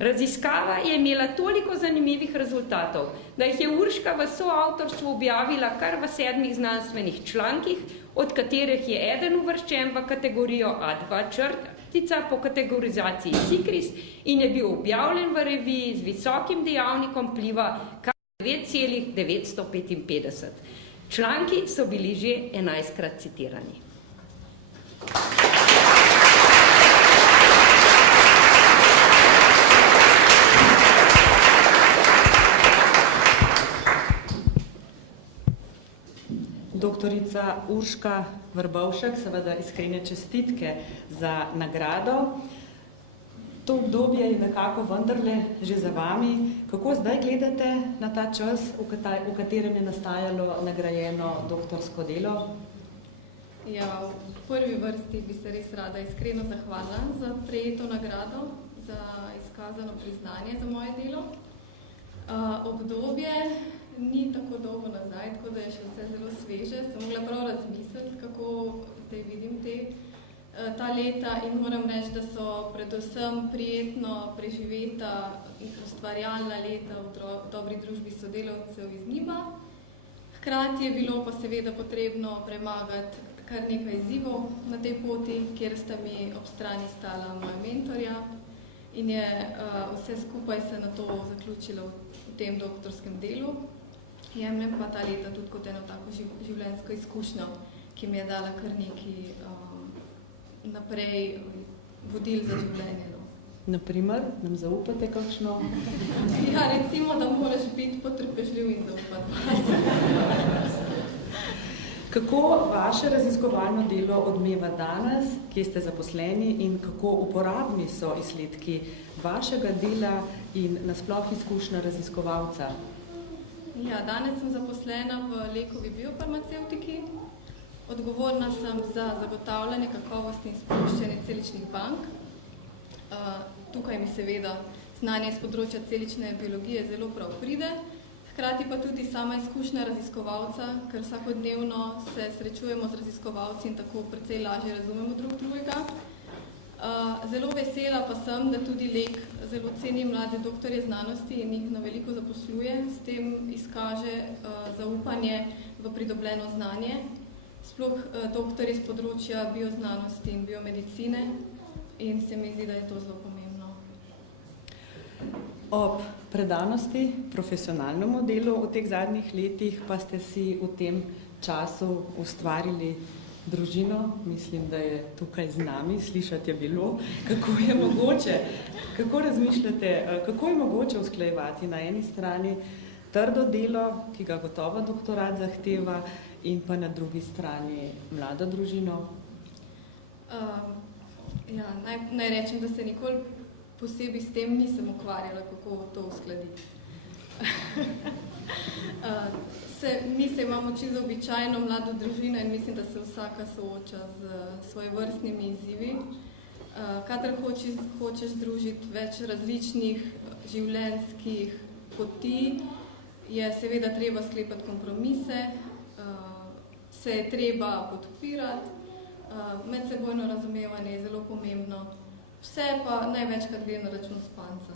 Raziskava je imela toliko zanimivih rezultatov, da jih je Urška v soavtorstvu objavila kar v 7 znanstvenih člankih, od katerih je eden uvrščen v kategorijo A2 črtica po kategorizaciji SICRIS in je bil objavljen v reviji z visokim dejavnikom vpliva kar 9,955. Članki so bili že 11-krat citirani. Doktorica Urška Verbovšek, seveda iskrene čestitke za nagrado. To obdobje je nekako vendarle že za vami. Kako zdaj gledate na ta čas, v katerem je nastajalo nagrajeno doktorsko delo? Ja, v prvi vrsti bi se res rada iskreno zahvalila za prejeto nagrado, za izkazano priznanje za moje delo. Obdobje ni tako dolgo nazaj, tako da je še vse zelo sveže. Sem mogla prav razmisliti, kako zdaj vidim ta leta in moram reči, da so predvsem prijetno preživeta ustvarjalna leta v dobri družbi sodelavcev iz NIB-a. Hkrati je bilo pa seveda potrebno premagati kar nekaj izzivov na tej poti, kjer sta mi ob strani stala moja mentorja in je vse skupaj se na to zaključilo v tem doktorskem delu. Jemljem pa ta leta tudi kot eno tako življenjsko izkušnjo, ki mi je dala kar nekaj naprej vodil za življenje. Naprimer, nam zaupate kakšno? Ja, recimo, da moraš biti potrpežljiv in zaupati. Kako vaše raziskovalno delo odmeva danes, kje ste zaposleni in kako uporabni so izsledki vašega dela in nasploh izkušnja raziskovalca? Ja, danes sem zaposlena v Lekovi biofarmacevtiki. Odgovorna sem za zagotavljanje kakovosti in sproščanje celičnih bank. Tukaj mi seveda znanje z področja celične biologije zelo prav pride, hkrati pa tudi sama izkušnja raziskovalca, ker vsakodnevno se srečujemo z raziskovalci in tako precej lažje razumemo drug drugega. Zelo vesela pa sem, da tudi Lek zelo ceni mlade doktorje znanosti in jih na veliko zaposluje, s tem izkaže zaupanje v pridobljeno znanje, sploh doktorji z področja bioznanosti in biomedicine in se mi zdi, da je to zelo pomembno. Ob predanosti profesionalnemu delu v teh zadnjih letih pa ste si v tem času ustvarili družino, mislim, da je tukaj z nami, slišati je bilo, kako je mogoče, kako razmišljate, kako je mogoče usklajevati na eni strani trdo delo, ki ga gotovo doktorat zahteva, in pa na drugi strani mlado družino? Ja, naj rečem, da se nikoli posebej s tem nisem ukvarjala, kako to uskladiti. Mi se imamo čisto običajno mlado družino in mislim, da se vsaka sooča z svojevrstnimi izzivi. Kadar hočeš združiti več različnih življenjskih poti, je seveda treba sklepati kompromise, se je treba podpirati, medsebojno razumevanje je zelo pomembno, Vse pa največkrat gre na račun spanca.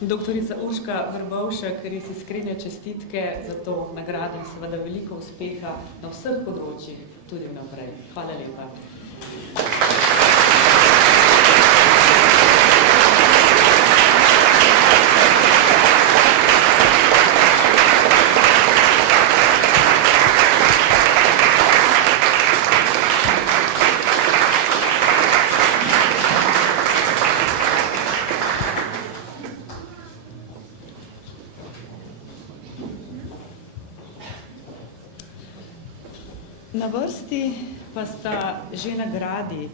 Doktorica Urška Vrbovšek, res iskrene čestitke za to nagrado in seveda veliko uspeha na vseh področjih tudi vnaprej. Hvala lepa. Na vrsti pa sta že nagradi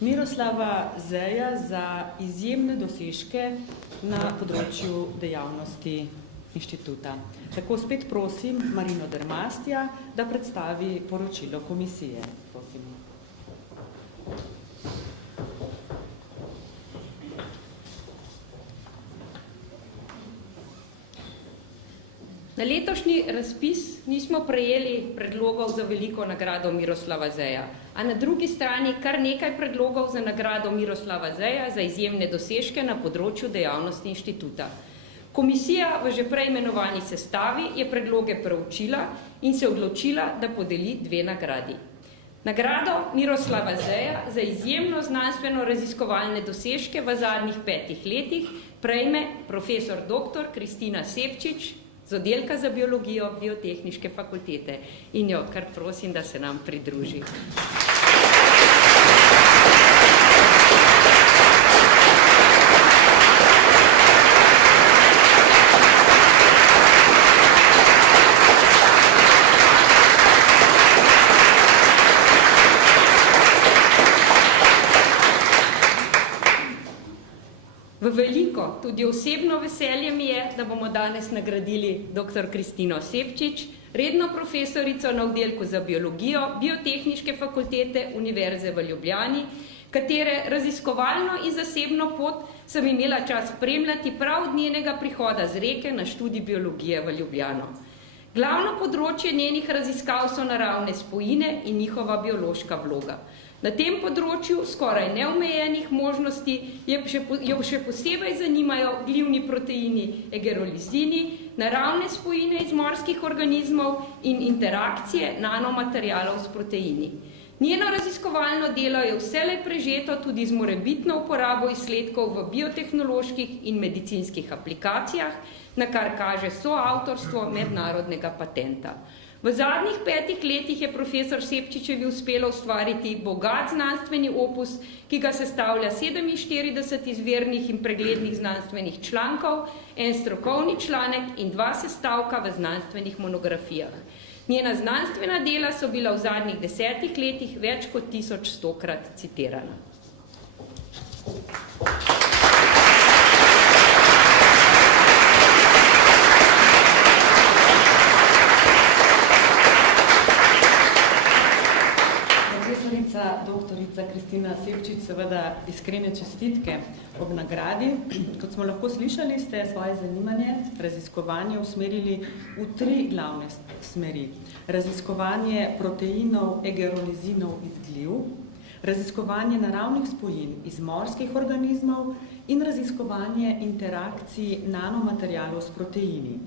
Miroslava Zeja za izjemne dosežke na področju dejavnosti inštituta. Tako spet prosim Marino Dermastja, da predstavi poročilo komisije. Prosim. Na letošnji razpis nismo prejeli predlogov za veliko nagrado Miroslava Zeja, a na drugi strani kar nekaj predlogov za nagrado Miroslava Zeja za izjemne dosežke na področju dejavnosti inštituta. Komisija v že prej imenovani sestavi je predloge preučila in se odločila, da podeli 2 nagradi. Nagrado Miroslava Zeja za izjemno znanstveno-raziskovalne dosežke v zadnjih 5 letih prejme profesor dr. Kristina Sepčič z oddelka za biologijo Biotehniške fakultete in jo kar prosim, da se nam pridruži. V veliko, tudi osebno veselje mi je, da bomo danes nagradili dr. Kristino Sepčič, redno profesorico na oddelku za biologijo Biotehniške fakultete Univerze v Ljubljani, katere raziskovalno in zasebno pot sem imela čas spremljati prav od njenega prihoda z Reke na študij biologije v Ljubljano. Glavno področje njenih raziskav so naravne spojine in njihova biološka vloga. Na tem področju skoraj neomejenih možnosti jo še posebej zanimajo glivni proteini egerolizini, naravne spojine iz morskih organizmov in interakcije nanomaterialov s proteini. Njeno raziskovalno delo je vselej prežeto tudi z morebitno uporabo izsledkov v biotehnoloških in medicinskih aplikacijah, na kar kaže soavtorstvo mednarodnega patenta. V zadnjih 5 letih je profesor Sepčičevi uspelo ustvariti bogat znanstveni opus, ki ga sestavlja 47 izvirnih in preglednih znanstvenih člankov, en strokovni članek in 2 sestavka v znanstvenih monografijah. Njena znanstvena dela so bila v zadnjih 10 letih več kot 1100-krat citirana. Doktorica Kristina Sepčič, seveda iskrene čestitke ob nagradi. Kot smo lahko slišali, ste svoje zanimanje, raziskovanje usmerili v 3 glavne smeri. Raziskovanje proteinov egerolizinov iz gliv, raziskovanje naravnih spojin iz morskih organizmov in raziskovanje interakcij nanomaterialov s proteini.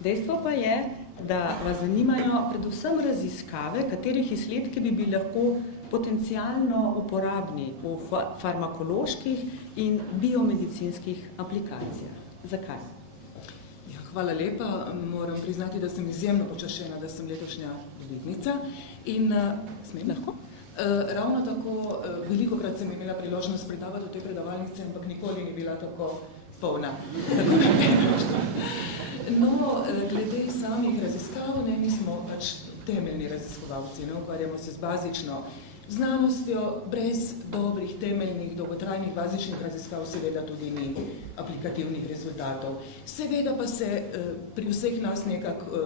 Dejstvo pa je, da vas zanimajo predvsem raziskave, katerih izsledki bi bili lahko potencialno uporabni v farmakoloških in biomedicinskih aplikacijah. Zakaj? Ja, hvala lepa. Moram priznati, da sem izjemno počaščena, da sem letošnja dobitnica. In lahko? Ravno tako velikokrat sem imela priložnost predavati v tej predavalnici, ampak nikoli ni bila tako polna. No, glede samih raziskav, mi smo pač temeljni raziskovalci, ukvarjamo se z bazično znanostjo, brez dobrih, temeljnih, dolgotrajnih, bazičnih raziskav seveda tudi ni aplikativnih rezultatov. Seveda pa se pri vseh nas nekako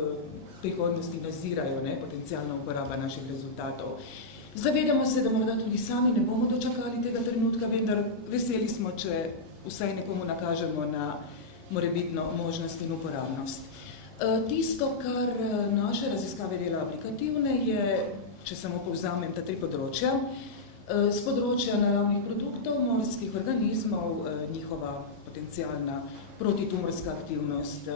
prihodnosti nazirajo potencialna uporaba naših rezultatov. Zavedamo se, da morda tudi sami ne bomo dočakali tega trenutka, vendar veseli smo, če vsaj nekomu nakažemo na morebitno možnost in uporabnost. Tisto, kar naše raziskave dela aplikativne, je, če samo povzamem ta 3 področja, Z področja naravnih produktov, morskih organizmov, njihova potencialna protitumorska aktivnost,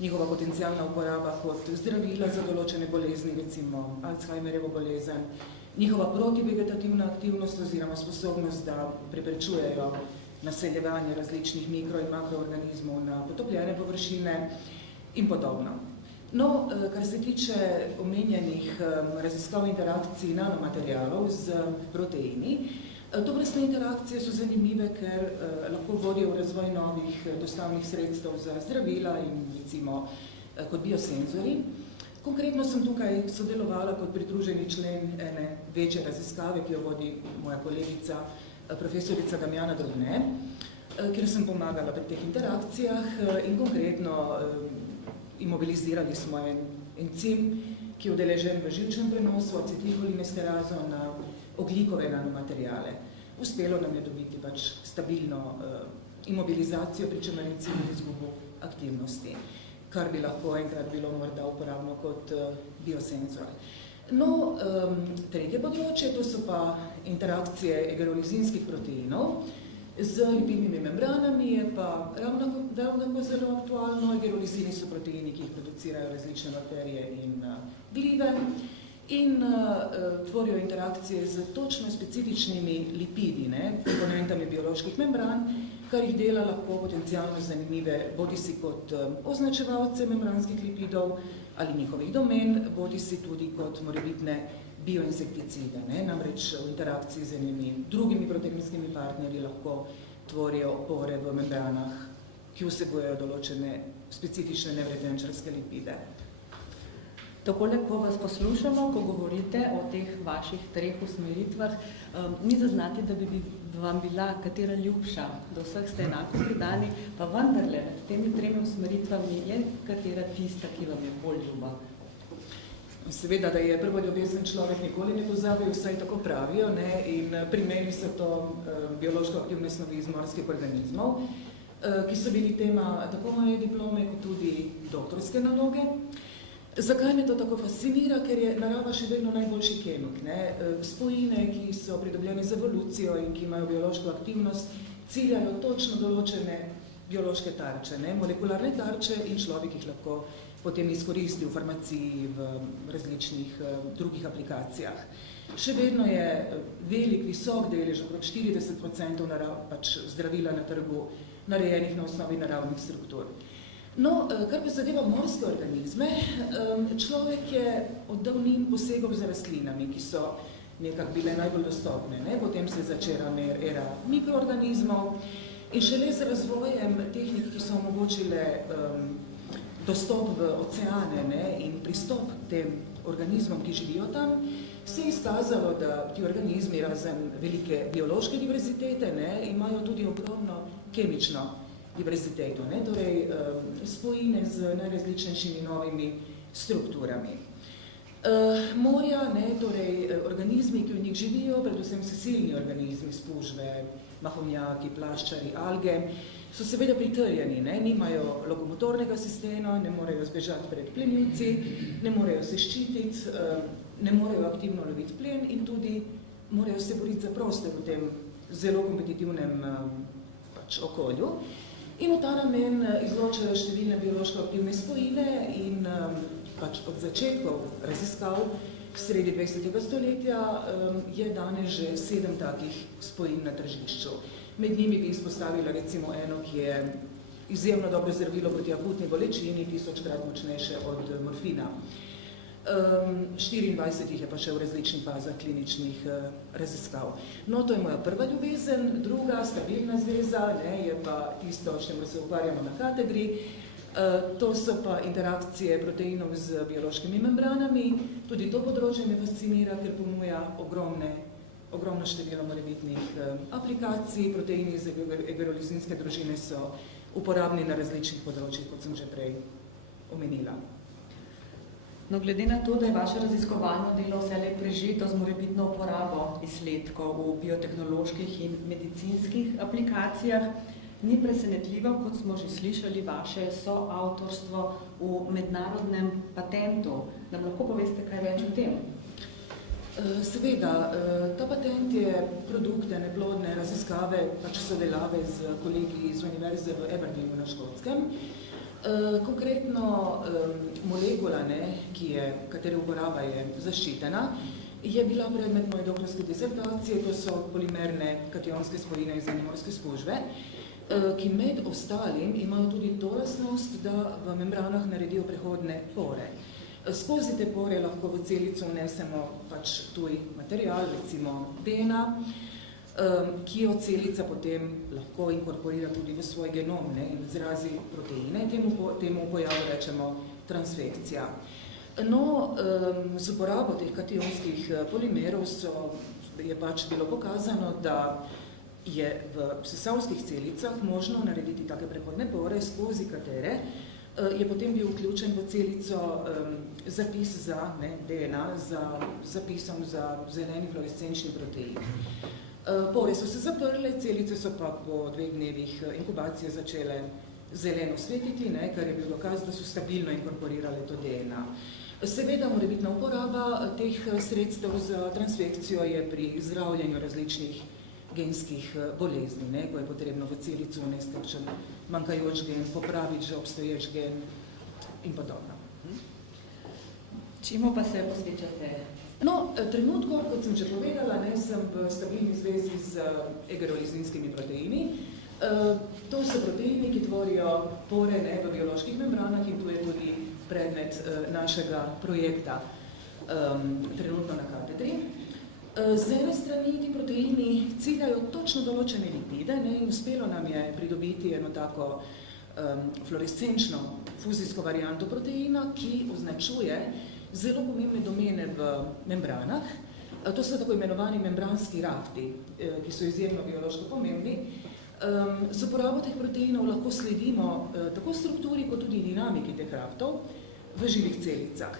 njihova potencialna uporaba kot zdravila za določene bolezni, recimo Alzheimerjevo bolezen, njihova protivegetativna aktivnost oziroma sposobnost, da preprečujejo naseljevanje različnih mikro- in makroorganizmov na potopljene površine in podobno. No, kar se tiče omenjenih raziskav interakcij nanomaterialov z proteini, tovrstne interakcije so zanimive, ker lahko vodijo v razvoj novih dostavnih sredstev za zdravila in recimo kot biosenzori. Konkretno sem tukaj sodelovala kot pridruženi člen ene večje raziskave, ki jo vodi moja kolegica, profesorica Damjana Drobne, kjer sem pomagala pri teh interakcijah in konkretno imobilizirali smo en encim, ki je udeležen v živčnem prenosu acetilholinesterazo na ogljikove nanomateriale. Uspelo nam je dobiti pač stabilno imobilizacijo, pri čemer encim ni izgubil aktivnosti, kar bi lahko enkrat bilo morda uporabno kot biosenzor. No, tretje področje, to so pa interakcije egerolizinskih proteinov z lipidnimi membranami, je pa ravno zelo aktualno. Egerolizini so proteini, ki jih producirajo različne bakterije in glive in tvorijo interakcije z točno specifičnimi lipidi, komponentami bioloških membran, kar jih dela lahko potencialno zanimive bodisi kot označevalce membranskih lipidov ali njihovih domen, bodisi tudi kot morebitne bioinsekticide. Namreč v interakciji z enimi drugimi proteinskimi partnerji lahko tvorijo opore v membranah, ki vsebujejo določene specifične nevretenčarske lipide. Takole, ko vas poslušamo, ko govorite o teh vaših treh usmeritvah, ni zaznati, da bi vam bila katera ljubša, do vseh ste enako pridani, pa vendarle med temi tremi usmeritvami je katera tista, ki vam je bolj ljuba. Seveda, da je prvo ljubezen človek nikoli ne pozabi, vsaj tako pravijo, in pri meni so to biološko aktivne snovi iz morskih organizmov, ki so bili tema tako moje diplome, kot tudi doktorske naloge. Zakaj me to tako fascinira? Ker je narava še vedno najboljši kemik. Spojine, ki so pridobljene z evolucijo in ki imajo biološko aktivnost, ciljajo točno določene biološke tarče, molekularne tarče, in človek jih lahko potem izkoristi v farmaciji, v različnih drugih aplikacijah. Še vedno je velik, visok delež, okrog 40% zdravila na trgu narejenih na osnovi naravnih struktur. No, kar pa zadeva morske organizme, človek je od davnin posegal za rastlinami, ki so nekako bile najbolj dostopne. Potem se je začela era mikroorganizmov in šele z razvojem tehnik, ki so omogočile dostop v oceane in pristop tem organizmom, ki živijo tam, se je izkazalo, da ti organizmi razen velike biološke diverzitete imajo tudi ogromno kemično diverziteto, torej spojine z najrazličnejšimi novimi strukturami. Morja, torej organizmi, ki v njih živijo, predvsem sesilni organizmi, spužve, mahomjaki, plaščari, alge, so seveda pritrjeni, nimajo lokomotornega sistema, ne morejo zbežati pred plenilci, ne morejo se ščititi, ne morejo aktivno loviti plen in tudi morajo se boriti za prostor v tem zelo kompetitivnem okolju. In v ta namen izločajo številne biološko aktivne spojine in od začetkov raziskav sredi 20. stoletja je danes že 7 takih spojin na tržišču. Med njimi bi izpostavila recimo eno, ki je izjemno dobro zdravilo proti akutni bolečini, 1000-krat močnejše od morfina. 24 jih je pa še v različnih fazah kliničnih raziskav. No, to je moja prva ljubezen, druga, stabilna zveza, je pa tisto, s čimer se ukvarjamo na katedri. To so pa interakcije proteinov z biološkimi membranami. Tudi to področje me fascinira, ker ponuja ogromno število morebitnih aplikacij. Proteini iz egerolizinske družine so uporabni na različnih področjih, kot sem že prej omenila. No, glede na to, da je vaše raziskovalno delo vselej prežeto z morebitno uporabo izsledkov v biotehnoloških in medicinskih aplikacijah, ni presenetljivo, kot smo že slišali, vaše soavtorstvo v mednarodnem patentu. Nam lahko poveste kaj več o tem? Seveda, ta patent je produkt neplodne raziskave, pač sodelave z kolegi iz Univerze v Aberdeenu na Škotskem. Konkretno molekula, katere uporaba je zaščitena, je bila predmet moje doktorske disertacije, to so polimerne kationske spojine iz enemorske spužve, ki med ostalim imajo tudi to lastnost, da v membranah naredijo prehodne pore. Skozi te pore lahko v celico vnesemo pač tuj material, recimo DNA, ki jo celica potem lahko inkorporira tudi v svoj genom in izrazi proteine. Temu pojavu rečemo transfekcija. No, z uporabo teh kationskih polimerov je pač bilo pokazano, da je v sesalskih celicah možno narediti take prehodne pore, skozi katere je potem bil vključen v celico zapis za DNA, za zapisom za zeleni fluorescenčni protein. Pore so se zaprle, celice so pa po 2 dnevih inkubacije začele zeleno svetiti, kar je bil dokaz, da so stabilno inkorporirale to DNA. Seveda, morebitna uporaba teh sredstev za transfekcijo je pri zdravljenju različnih genskih bolezni, ko je potrebno v celico vnesti kakšen manjkajoč gen, popraviti že obstoječ gen in podobno. Čemu pa se posvečate? No, trenutko, kot sem že povedala, sem v stabilni zvezi z egerolizinskimi proteini. To so proteini, ki tvorijo pore v bioloških membranah in tu je tudi predmet našega projekta trenutno na katedri. Z ene strani ti proteini ciljajo točno določene lipide in uspelo nam je pridobiti eno tako fluorescenčno fuzijsko varianto proteina, ki označuje zelo pomembne domene v membranah. To so tako imenovani membranski rafti, ki so izjemno biološko pomembni. Z uporabo teh proteinov lahko sledimo tako strukturi, kot tudi dinamiki teh raftov v živih celicah.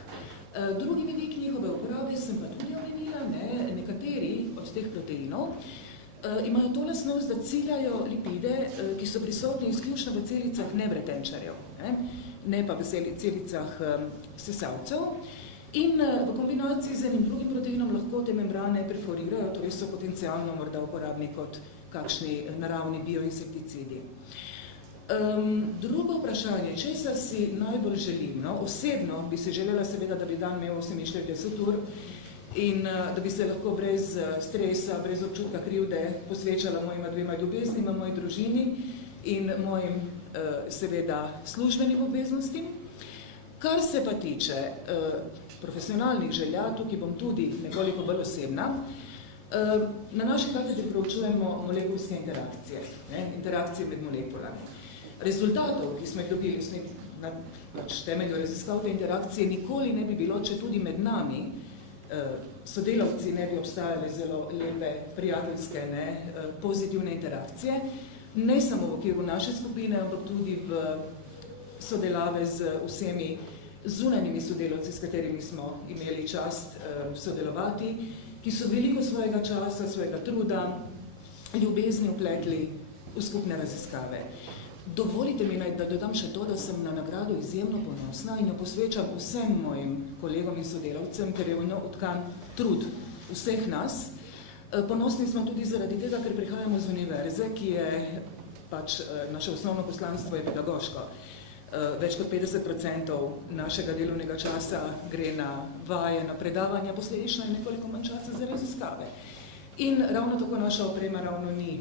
Drugi vidik njihove uporabe sem pa tudi omenila, nekateri od teh proteinov imajo to lastnost, da ciljajo lipide, ki so prisotni izključno v celicah nevretenčarjev, ne pa v celicah sesalcev. In v kombinaciji z enim drugim proteinom lahko te membrane perforirajo, torej so potencialno morda uporabni kot kakšni naravni bioinsekticidi. Drugo vprašanje, česa si najbolj želim? Osebno bi si želela seveda, da bi dan imel 48 ur in da bi se lahko brez stresa, brez občutka krivde posvečala mojima 2 ljubeznima, moji družini in mojim seveda službenim obveznostim. Kar se pa tiče profesionalnih želja, tukaj bom tudi nekoliko bolj osebna. Na naši katedri proučujemo molekulske interakcije, interakcije med molekulami. Rezultatov, ki smo jih dobili na temelju raziskav te interakcije, nikoli ne bi bilo, če tudi med nami sodelavci ne bi obstajali zelo lepe, prijateljske, pozitivne interakcije, ne samo v okviru naše skupine, ampak tudi v sodelave z vsemi zunanjimi sodelavci, s katerimi smo imeli čast sodelovati, ki so veliko svojega časa, svojega truda, ljubezni vpletli v skupne raziskave. Dovolite mi, da dodam še to, da sem na nagrado izjemno ponosna in jo posvečam vsem mojim kolegom in sodelavcem, ker je v njo utkan trud vseh nas. Ponosni smo tudi zaradi tega, ker prihajamo z univerze, ki je pač naše osnovno poslanstvo je pedagoško. Več kot 50% našega delovnega časa gre na vaje, na predavanja, posledično je nekoliko manj časa za raziskave. In ravno tako naša oprema ravno ni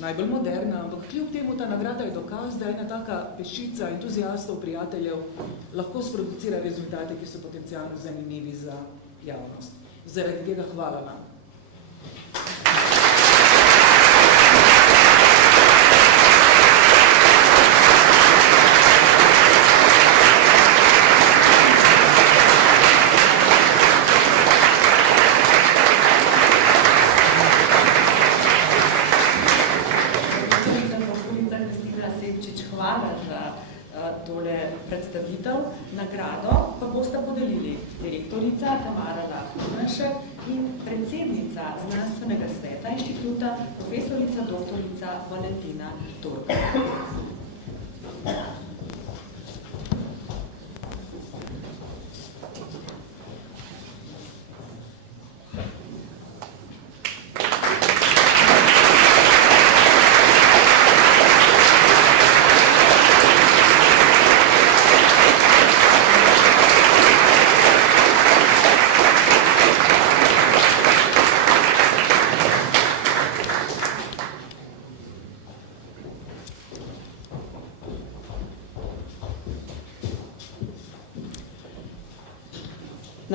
najbolj moderna, ampak kljub temu ta nagrada je dokaz, da ena taka peščica entuzijastov, prijateljev lahko sproducira rezultate, ki so potencialno zanimivi za javnost. Zaradi tega hvala vam. Predstavitev, nagrado pa bosta podelili direktorica Tamara Lah in predsednica znanstvenega sveta inštituta profesorica doktorica Valentina Turk.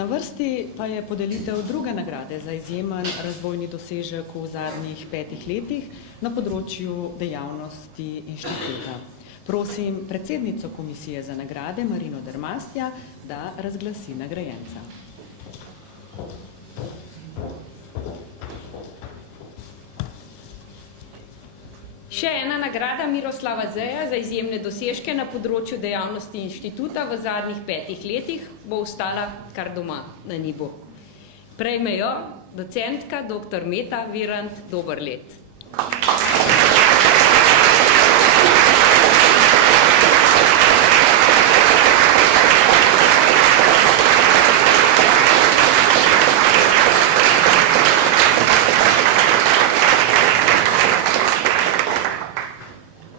Na vrsti pa je podelitev druge nagrade za izjemen razvojni dosežek v zadnjih 5 letih na področju dejavnosti inštituta. Prosim predsednico Komisije za nagrade Marino Dermastja, da razglasi nagrajenca. Še ena nagrada Miroslava Zeja za izjemne dosežke na področju dejavnosti inštituta v zadnjih 5 letih bo ostala kar doma na Nibu. Prejme jo docentka dr. Meta Virant Doberlet.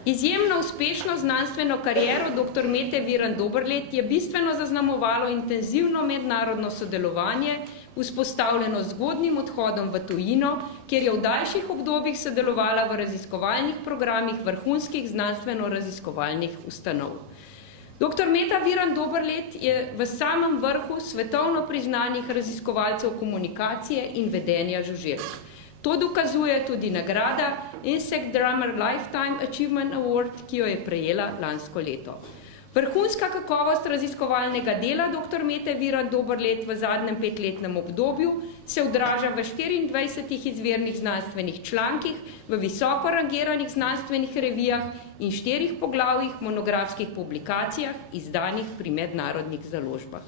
Izjemno uspešno znanstveno kariero dr. Mete Virant Doberlet je bistveno zaznamovalo intenzivno mednarodno sodelovanje, vzpostavljeno z zgodnjim odhodom v tujino, kjer je v daljših obdobjih sodelovala v raziskovalnih programih vrhunskih znanstveno-raziskovalnih ustanov. Dr. Meta Virant Doberlet je v samem vrhu svetovno priznanih raziskovalcev komunikacije in vedenja žuželk. To dokazuje tudi nagrada Insect Drummer Lifetime Achievement Award, ki jo je prejela lansko leto. Vrhunska kakovost raziskovalnega dela dr. Mete Virant Doberlet v zadnjem 5-letnem obdobju se odraža v 24 izvirnih znanstvenih člankih, v visoko rangiranih znanstvenih revijah in 4 poglavjih monografskih publikacijah, izdanih pri mednarodnih založbah.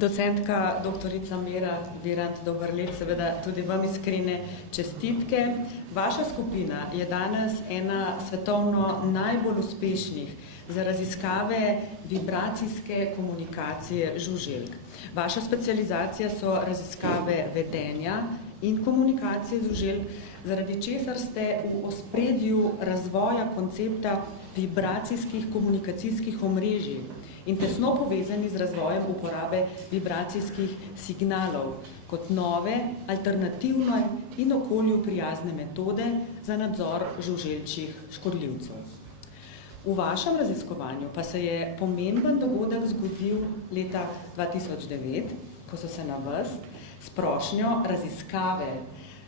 Docentka doktorica Mera Virant Doberlet, seveda tudi vam iskrene čestitke. Vaša skupina je danes ena svetovno najbolj uspešnih za raziskave vibracijske komunikacije žuželk. Vaša specializacija so raziskave vedenja in komunikacije žuželk, zaradi česar ste v ospredju razvoja koncepta vibracijskih komunikacijskih omrežij in tesno povezani z razvojem uporabe vibracijskih signalov kot nove, alternativne in okolju prijazne metode za nadzor žuželčjih škodljivcev. V vašem raziskovanju pa se je pomemben dogodek zgodil leta 2009, ko so se na vas s prošnjo raziskave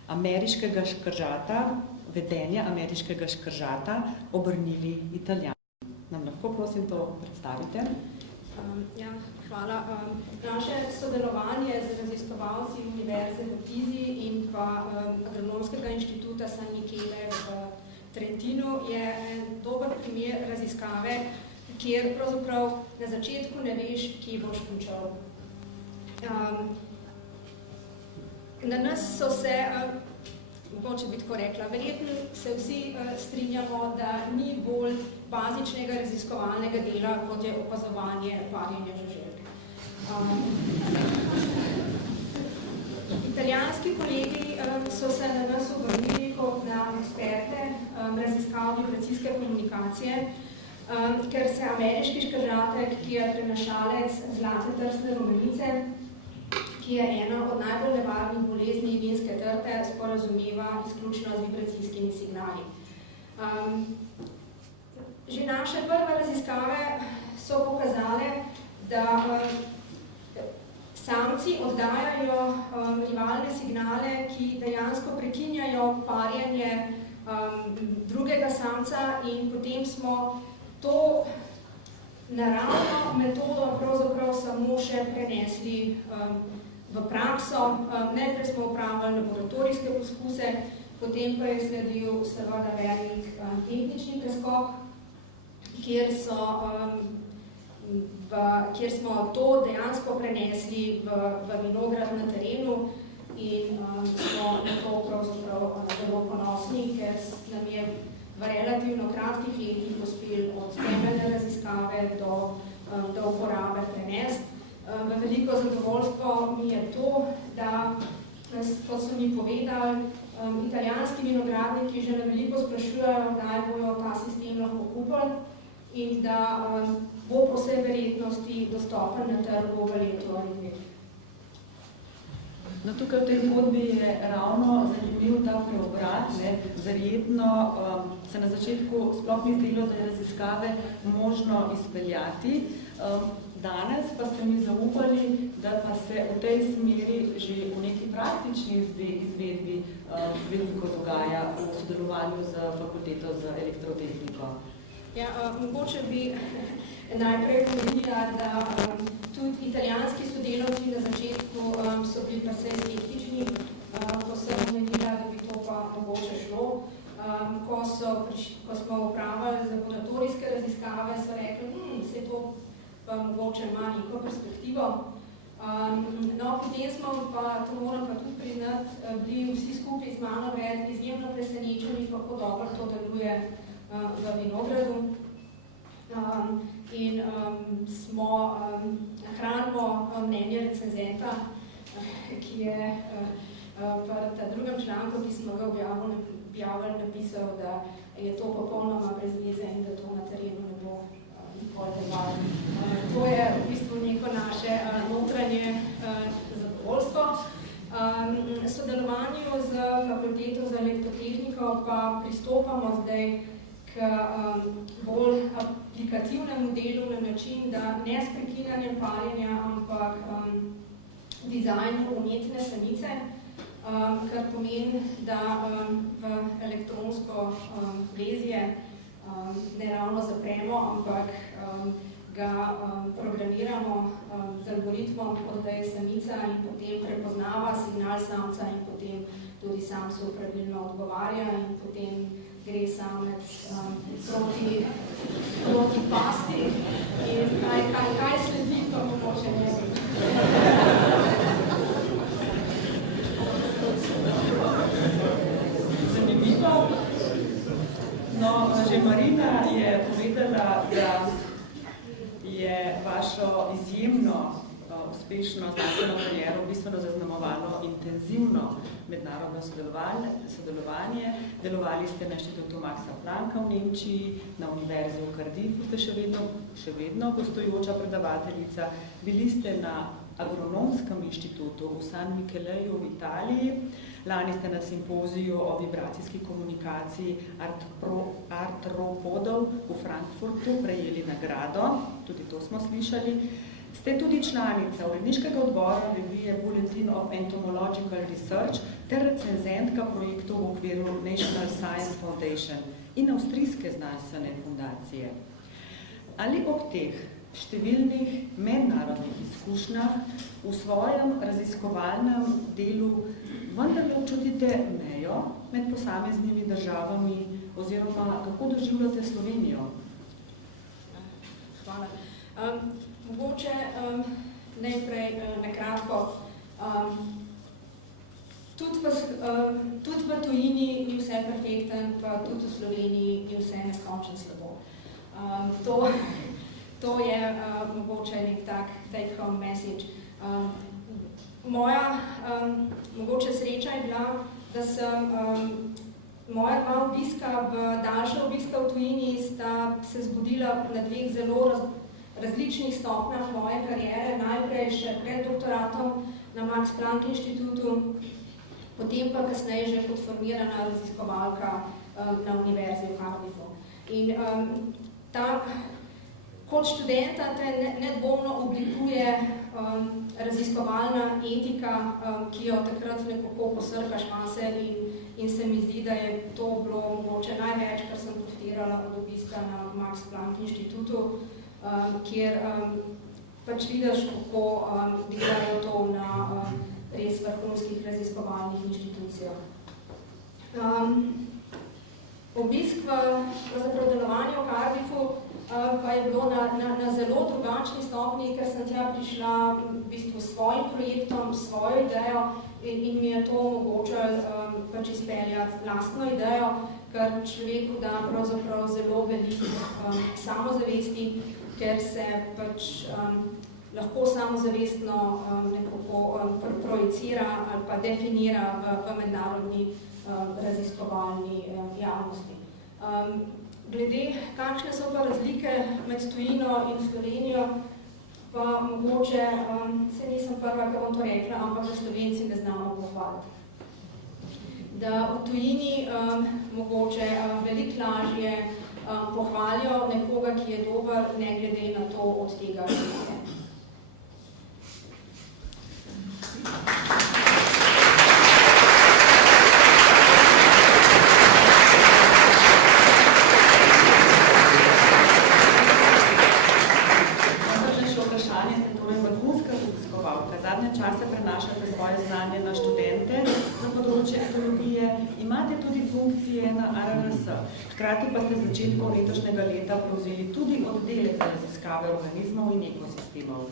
ameriškega škržata, vedenja ameriškega škržata obrnili Italijani. Nam lahko prosim to predstavite? Hvala. Naše sodelovanje z raziskovalci Univerze v Pizi in pa Agronomskega inštituta San Michele v Trentinu je en dober primer raziskave, kjer pravzaprav na začetku ne veš, kje boš končal. Na nas so se, mogoče bi tako rekla, verjetno se vsi strinjamo, da ni bolj bazičnega raziskovalnega dela, kot je opazovanje parjenja žuželk. Italijanski kolegi so se na nas obrnili kot na eksperte raziskav vibracijske komunikacije, ker se ameriški škržatek, ki je prenašalec zlate trsne romanice, ki je ena od najbolj nevarnih bolezni vinske trte, sporazumeva izključno z vibracijskimi signali. Že naše prve raziskave so pokazale, da samci oddajajo rivalne signale, ki dejansko prekinjajo parjenje drugega samca in potem smo to naravno metodo pravzaprav samo še prenesli v prakso. Najprej smo opravili laboratorijske poskuse, potem pa je sledil seveda velik tehnični preskok, kjer smo to dejansko prenesli v vinograd na terenu in smo na to pravzaprav zelo ponosni, ker nam je v relativno kratkih letih uspel od temeljne raziskave do uporabe prenesti. V veliko zadovoljstvo mi je to, da, kot so mi povedali, italijanski vinogradniki že na veliko sprašujejo, kdaj bojo ta sistem lahko kupili in da bo po vsej verjetnosti dostopen na trgu v letu ali dveh. No, tukaj v tej zgodbi je ravno zanimiv ta preobrat. Verjetno se na začetku sploh ni zdelo, da je raziskave možno izpeljati. Danes pa ste mi zaupali, da pa se v tej smeri že v neki praktični izvedbi veliko dogaja v sodelovanju z fakulteto za elektrotehniko. Ja, mogoče bi najprej povedala, da tudi italijanski sodelavci na začetku so bili precej skeptični, ko sem omenila, da bi to pa mogoče šlo. Ko smo opravili laboratorijske raziskave, so rekli, se to pa mogoče ima neko perspektivo. No, potem smo pa, to moram pa tudi priznati, bili vsi skupaj z mano izjemno presenečeni, kako dobro to deluje v Vinogradu. In hranimo mnenje recenzenta, ki je v drugem članku, ki smo ga objavili, napisal, da je to popolnoma brez veze in da to na terenu ne bo nikoli delovalo. To je v bistvu neko naše notranje zadovoljstvo. Sodelovanju z fakulteto za elektrotehniko pa pristopamo zdaj k bolj aplikativnemu delu na način, da ne s prekinjanjem paljenja, ampak dizajn umetne samice, kar pomeni, da v elektronsko vezje ne ravno zapremo, ampak ga programiramo z algoritmom, da je samica in potem prepoznava signal samca in potem tudi samcu pravilno odgovarja in potem gre samec proti pasti in kaj sledi, to mogoče ne bi. Zanimivo. No, že Marina je povedala, da je vašo izjemno uspešno znanstveno kariero bistveno zaznamovalo intenzivno mednarodno sodelovanje. Delovali ste na inštitutu Maxa Plancka v Nemčiji, na univerzi v Cardiffu ste še vedno gostujoča predavateljica. Bili ste na agronomskem inštitutu v San Micheleju v Italiji. Lani ste na simpoziju o vibracijski komunikaciji artropodov v Frankfurtu prejeli nagrado, tudi to smo slišali. Ste tudi članica uredniškega odbora revije Bulletin of Entomological Research ter recenzentka projektov v okviru National Science Foundation in avstrijske znanstvene fundacije. Ali ob teh številnih mednarodnih izkušnjah v svojem raziskovalnem delu vendarle občutite mejo med posameznimi državami oziroma kako doživljate Slovenijo? Hvala. Mogoče najprej nakratko. Tudi v tujini ni vse perfekten, pa tudi v Sloveniji ni vse neskončno slabo. To je mogoče nek tak take-home message. Moja mogoče sreča je bila, da sem moja dva obiska, daljša obiska v tujini sta se zbudila na dveh zelo različnih stopnjah moje kariere, najprej še pred doktoratom na Max Planck inštitutu, potem pa kasneje že kot formirana raziskovalka na univerzi v Cardiffu. In kot študenta te nedvomno oblikuje raziskovalna etika, ki jo takrat nekako posrkaš vase in se mi zdi, da je to bilo mogoče največ, kar sem podpirala od obiska na Max Planck inštitutu, kjer pač vidiš, kako delajo to na res vrhunskih raziskovalnih inštitucijah. Obisk v delovanju v Cardiffu pa je bilo na zelo drugačni stopni, ker sem tja prišla v bistvu s svojim projektom, svojo idejo in mi je to omogočilo pač izpeljati lastno idejo, kar človeku da pravzaprav zelo veliko samozavesti, ker se pač lahko samozavestno nekako projicira ali pa definira v mednarodni raziskovalni javnosti. Glede, kakšne so pa razlike med tujino in Slovenijo, pa mogoče, se nisem prva, ki bom to rekla, ampak da Slovenci ne znamo pohvaliti. Da v tujini mogoče veliko lažje pohvalijo nekoga, ki je dober, ne glede na to od tega, ki je. Zadnje čase prenašate svoje znanje na študente za področje etologije, imate tudi funkcije na ARRS. Hkrati pa ste začetkom letošnjega leta prevzeli tudi oddelek za raziskave organizmov in ekosistemov.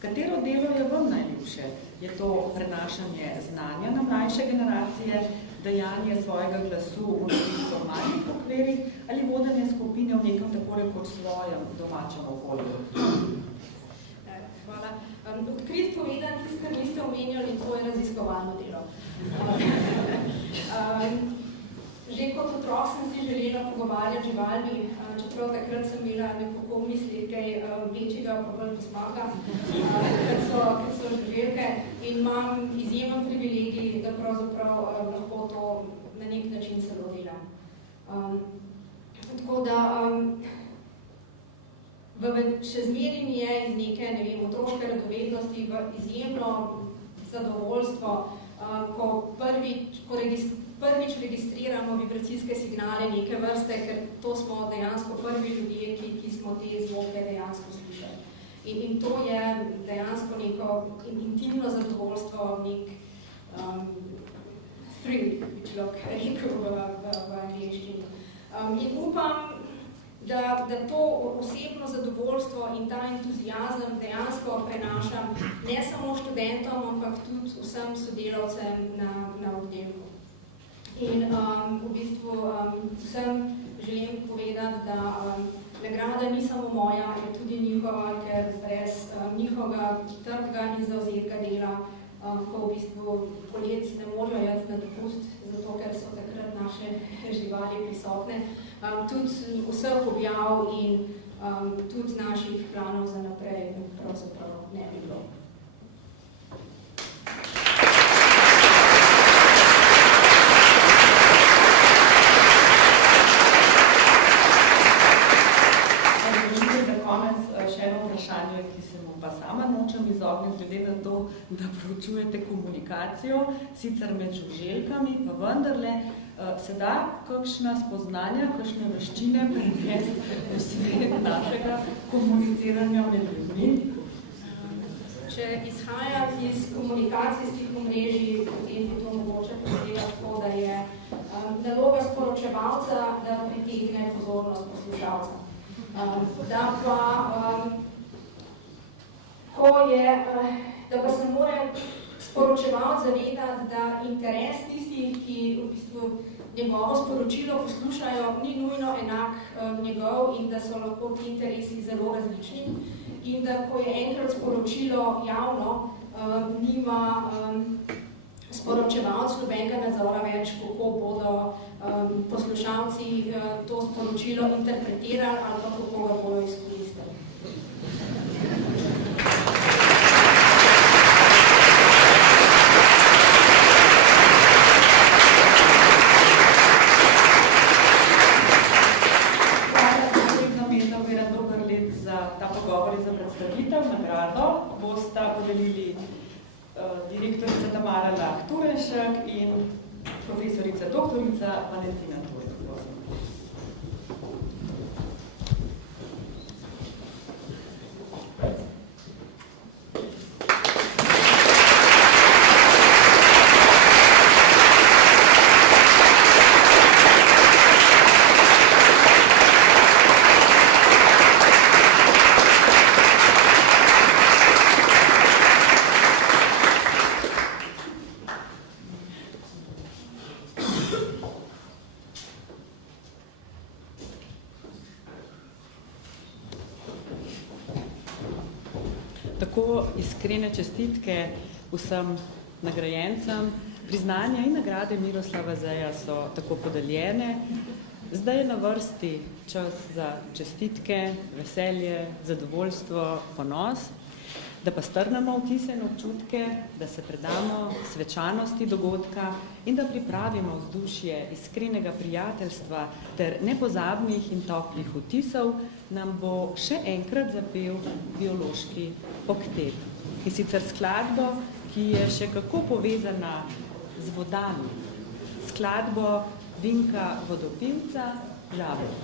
Katero delo je vam najljubše? Je to prenašanje znanja na mlajše generacije, dajanje svojega glasu v nekih formalnih okvirih ali vodenje skupine v nekem tako rekoč svojem domačem okolju? Hvala. Odkrit povedan, tisto, kar niste omenjali, to je raziskovalno delo. Že kot otrok sem si želela pogovarjati živalmi, čeprav takrat sem imela nekako misli kaj večjega, pa bolj posmaga, ker so žuželke in imam izjemen privilegij, da pravzaprav lahko to na nek način celo delam. Tako da še zmeri mi je iz neke, ne vem, otroške radovednosti v izjemno zadovoljstvo, ko prvič registriramo vibracijske signale neke vrste, ker to smo dejansko prvi ljudje, ki smo te zvoke dejansko slišali. In to je dejansko neko intimno zadovoljstvo, nek thrill, bi človek rekel v angleščini. In upam, da to osebno zadovoljstvo in ta entuzijazem dejansko prenašam ne samo študentom, ampak tudi vsem sodelavcem na oddelku. In v bistvu vsem želim povedati, da nagrada ni samo moja, je tudi njihova, ker brez njihovega trdega in zavzetega dela, ko v bistvu poleti ne morajo jeti na dopust, zato ker so takrat naše živali prisotne, tudi vseh objav in tudi naših planov za naprej pravzaprav ne bi bilo. Ki se mu pa sama nočem izogniti, glede na to, da proučujete komunikacijo, sicer med žuželkami, pa vendarle se da kakšna spoznanja, kakšne veščine prenesti v svet našega komuniciranja med ljudmi? Če izhajam iz komunikacijskih omrežij, potem bi to mogoče povedati tako, da je naloga sporočevalca, da pritegne pozornost poslušalca. Da pa da pa se mora sporočevalec zavedati, da interes tistih, ki v bistvu njegovo sporočilo poslušajo, ni nujno enak njegov in da so lahko ti interesi zelo različni. In da ko je enkrat sporočilo javno, nima sporočevalec nobenega nadzora več, kako bodo poslušalci to sporočilo interpretirali ali pa kako ga bodo izkoristili. Nagrado bosta podelili direktorica Tamara Lah-Turenšek in profesorica doktorica Valentina Turek. Tako iskrene čestitke vsem nagrajencem. Priznanja in nagrade Miroslava Zeja so tako podeljene. Zdaj je na vrsti čas za čestitke, veselje, zadovoljstvo, ponos. da pa strnemo vtise in občutke, da se predamo svečanosti dogodka in da pripravimo vzdušje iskrenega prijateljstva ter nepozabnih in toplih vtisov, nam bo še enkrat zapel biološki oktet. In sicer skladbo, ki je še kako povezana z vodami. Skladbo Vinka Vodopivca Žabelj.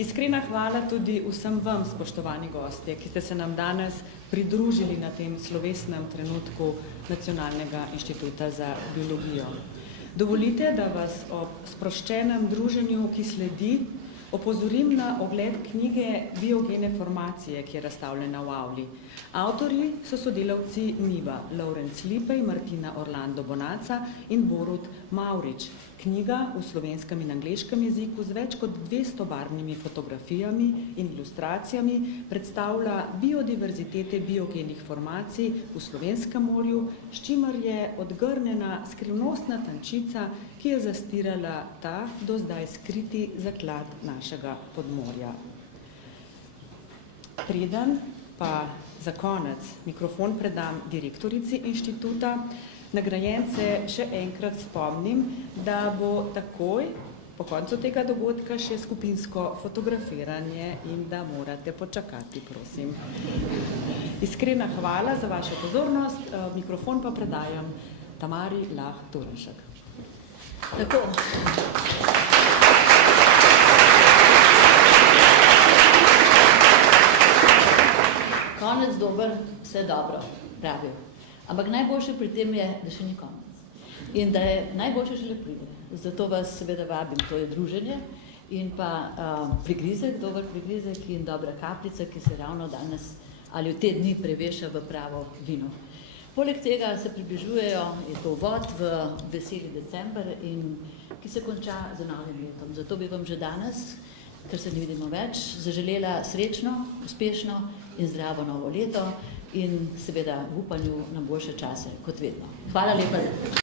Iskrena hvala tudi vsem vam, spoštovani gostje, ki ste se nam danes pridružili na tem slovesnem trenutku Nacionalnega inštituta za biologijo. Dovolite, da vas ob sproščenem druženju, ki sledi, opozorim na ogled knjige Biogene formacije, ki je razstavljena v avli. Avtorji so sodelavci NIVA, Lovrenc Lipej, Martina Orlando Bonaca in Borut Mavrič. Knjiga v slovenskem in angleškem jeziku z več kot 200 barvnimi fotografijami in ilustracijami predstavlja biodiverzitete biogenih formacij v slovenskem morju, s čimer je odgrnjena skrivnostna tančica, ki je zastirala ta do zdaj skriti zaklad našega podmorja. Preden pa za konec mikrofon predam direktorici inštituta, nagrajence še enkrat spomnim, da bo takoj po koncu tega dogodka še skupinsko fotografiranje in da morate počakati, prosim. Iskrena hvala za vašo pozornost, mikrofon pa predajam Tamari Lah Turnšek. Tako. Konec dober, vse dobro, pravijo. Ampak najboljše pri tem je, da še ni konec. In da je najboljše šele pride. Zato vas seveda vabim, to je druženje in pa prigrizek, dober prigrizek in dobra kapljica, ki se ravno danes ali v te dni preveša v pravo vino. Poleg tega se približujejo, je to uvod v veseli december in ki se konča z novim letom. Zato bi vam že danes ker se ne vidimo več, zaželela srečno, uspešno in zdravo novo leto in seveda v upanju na boljše čase, kot vedno. Hvala lepa.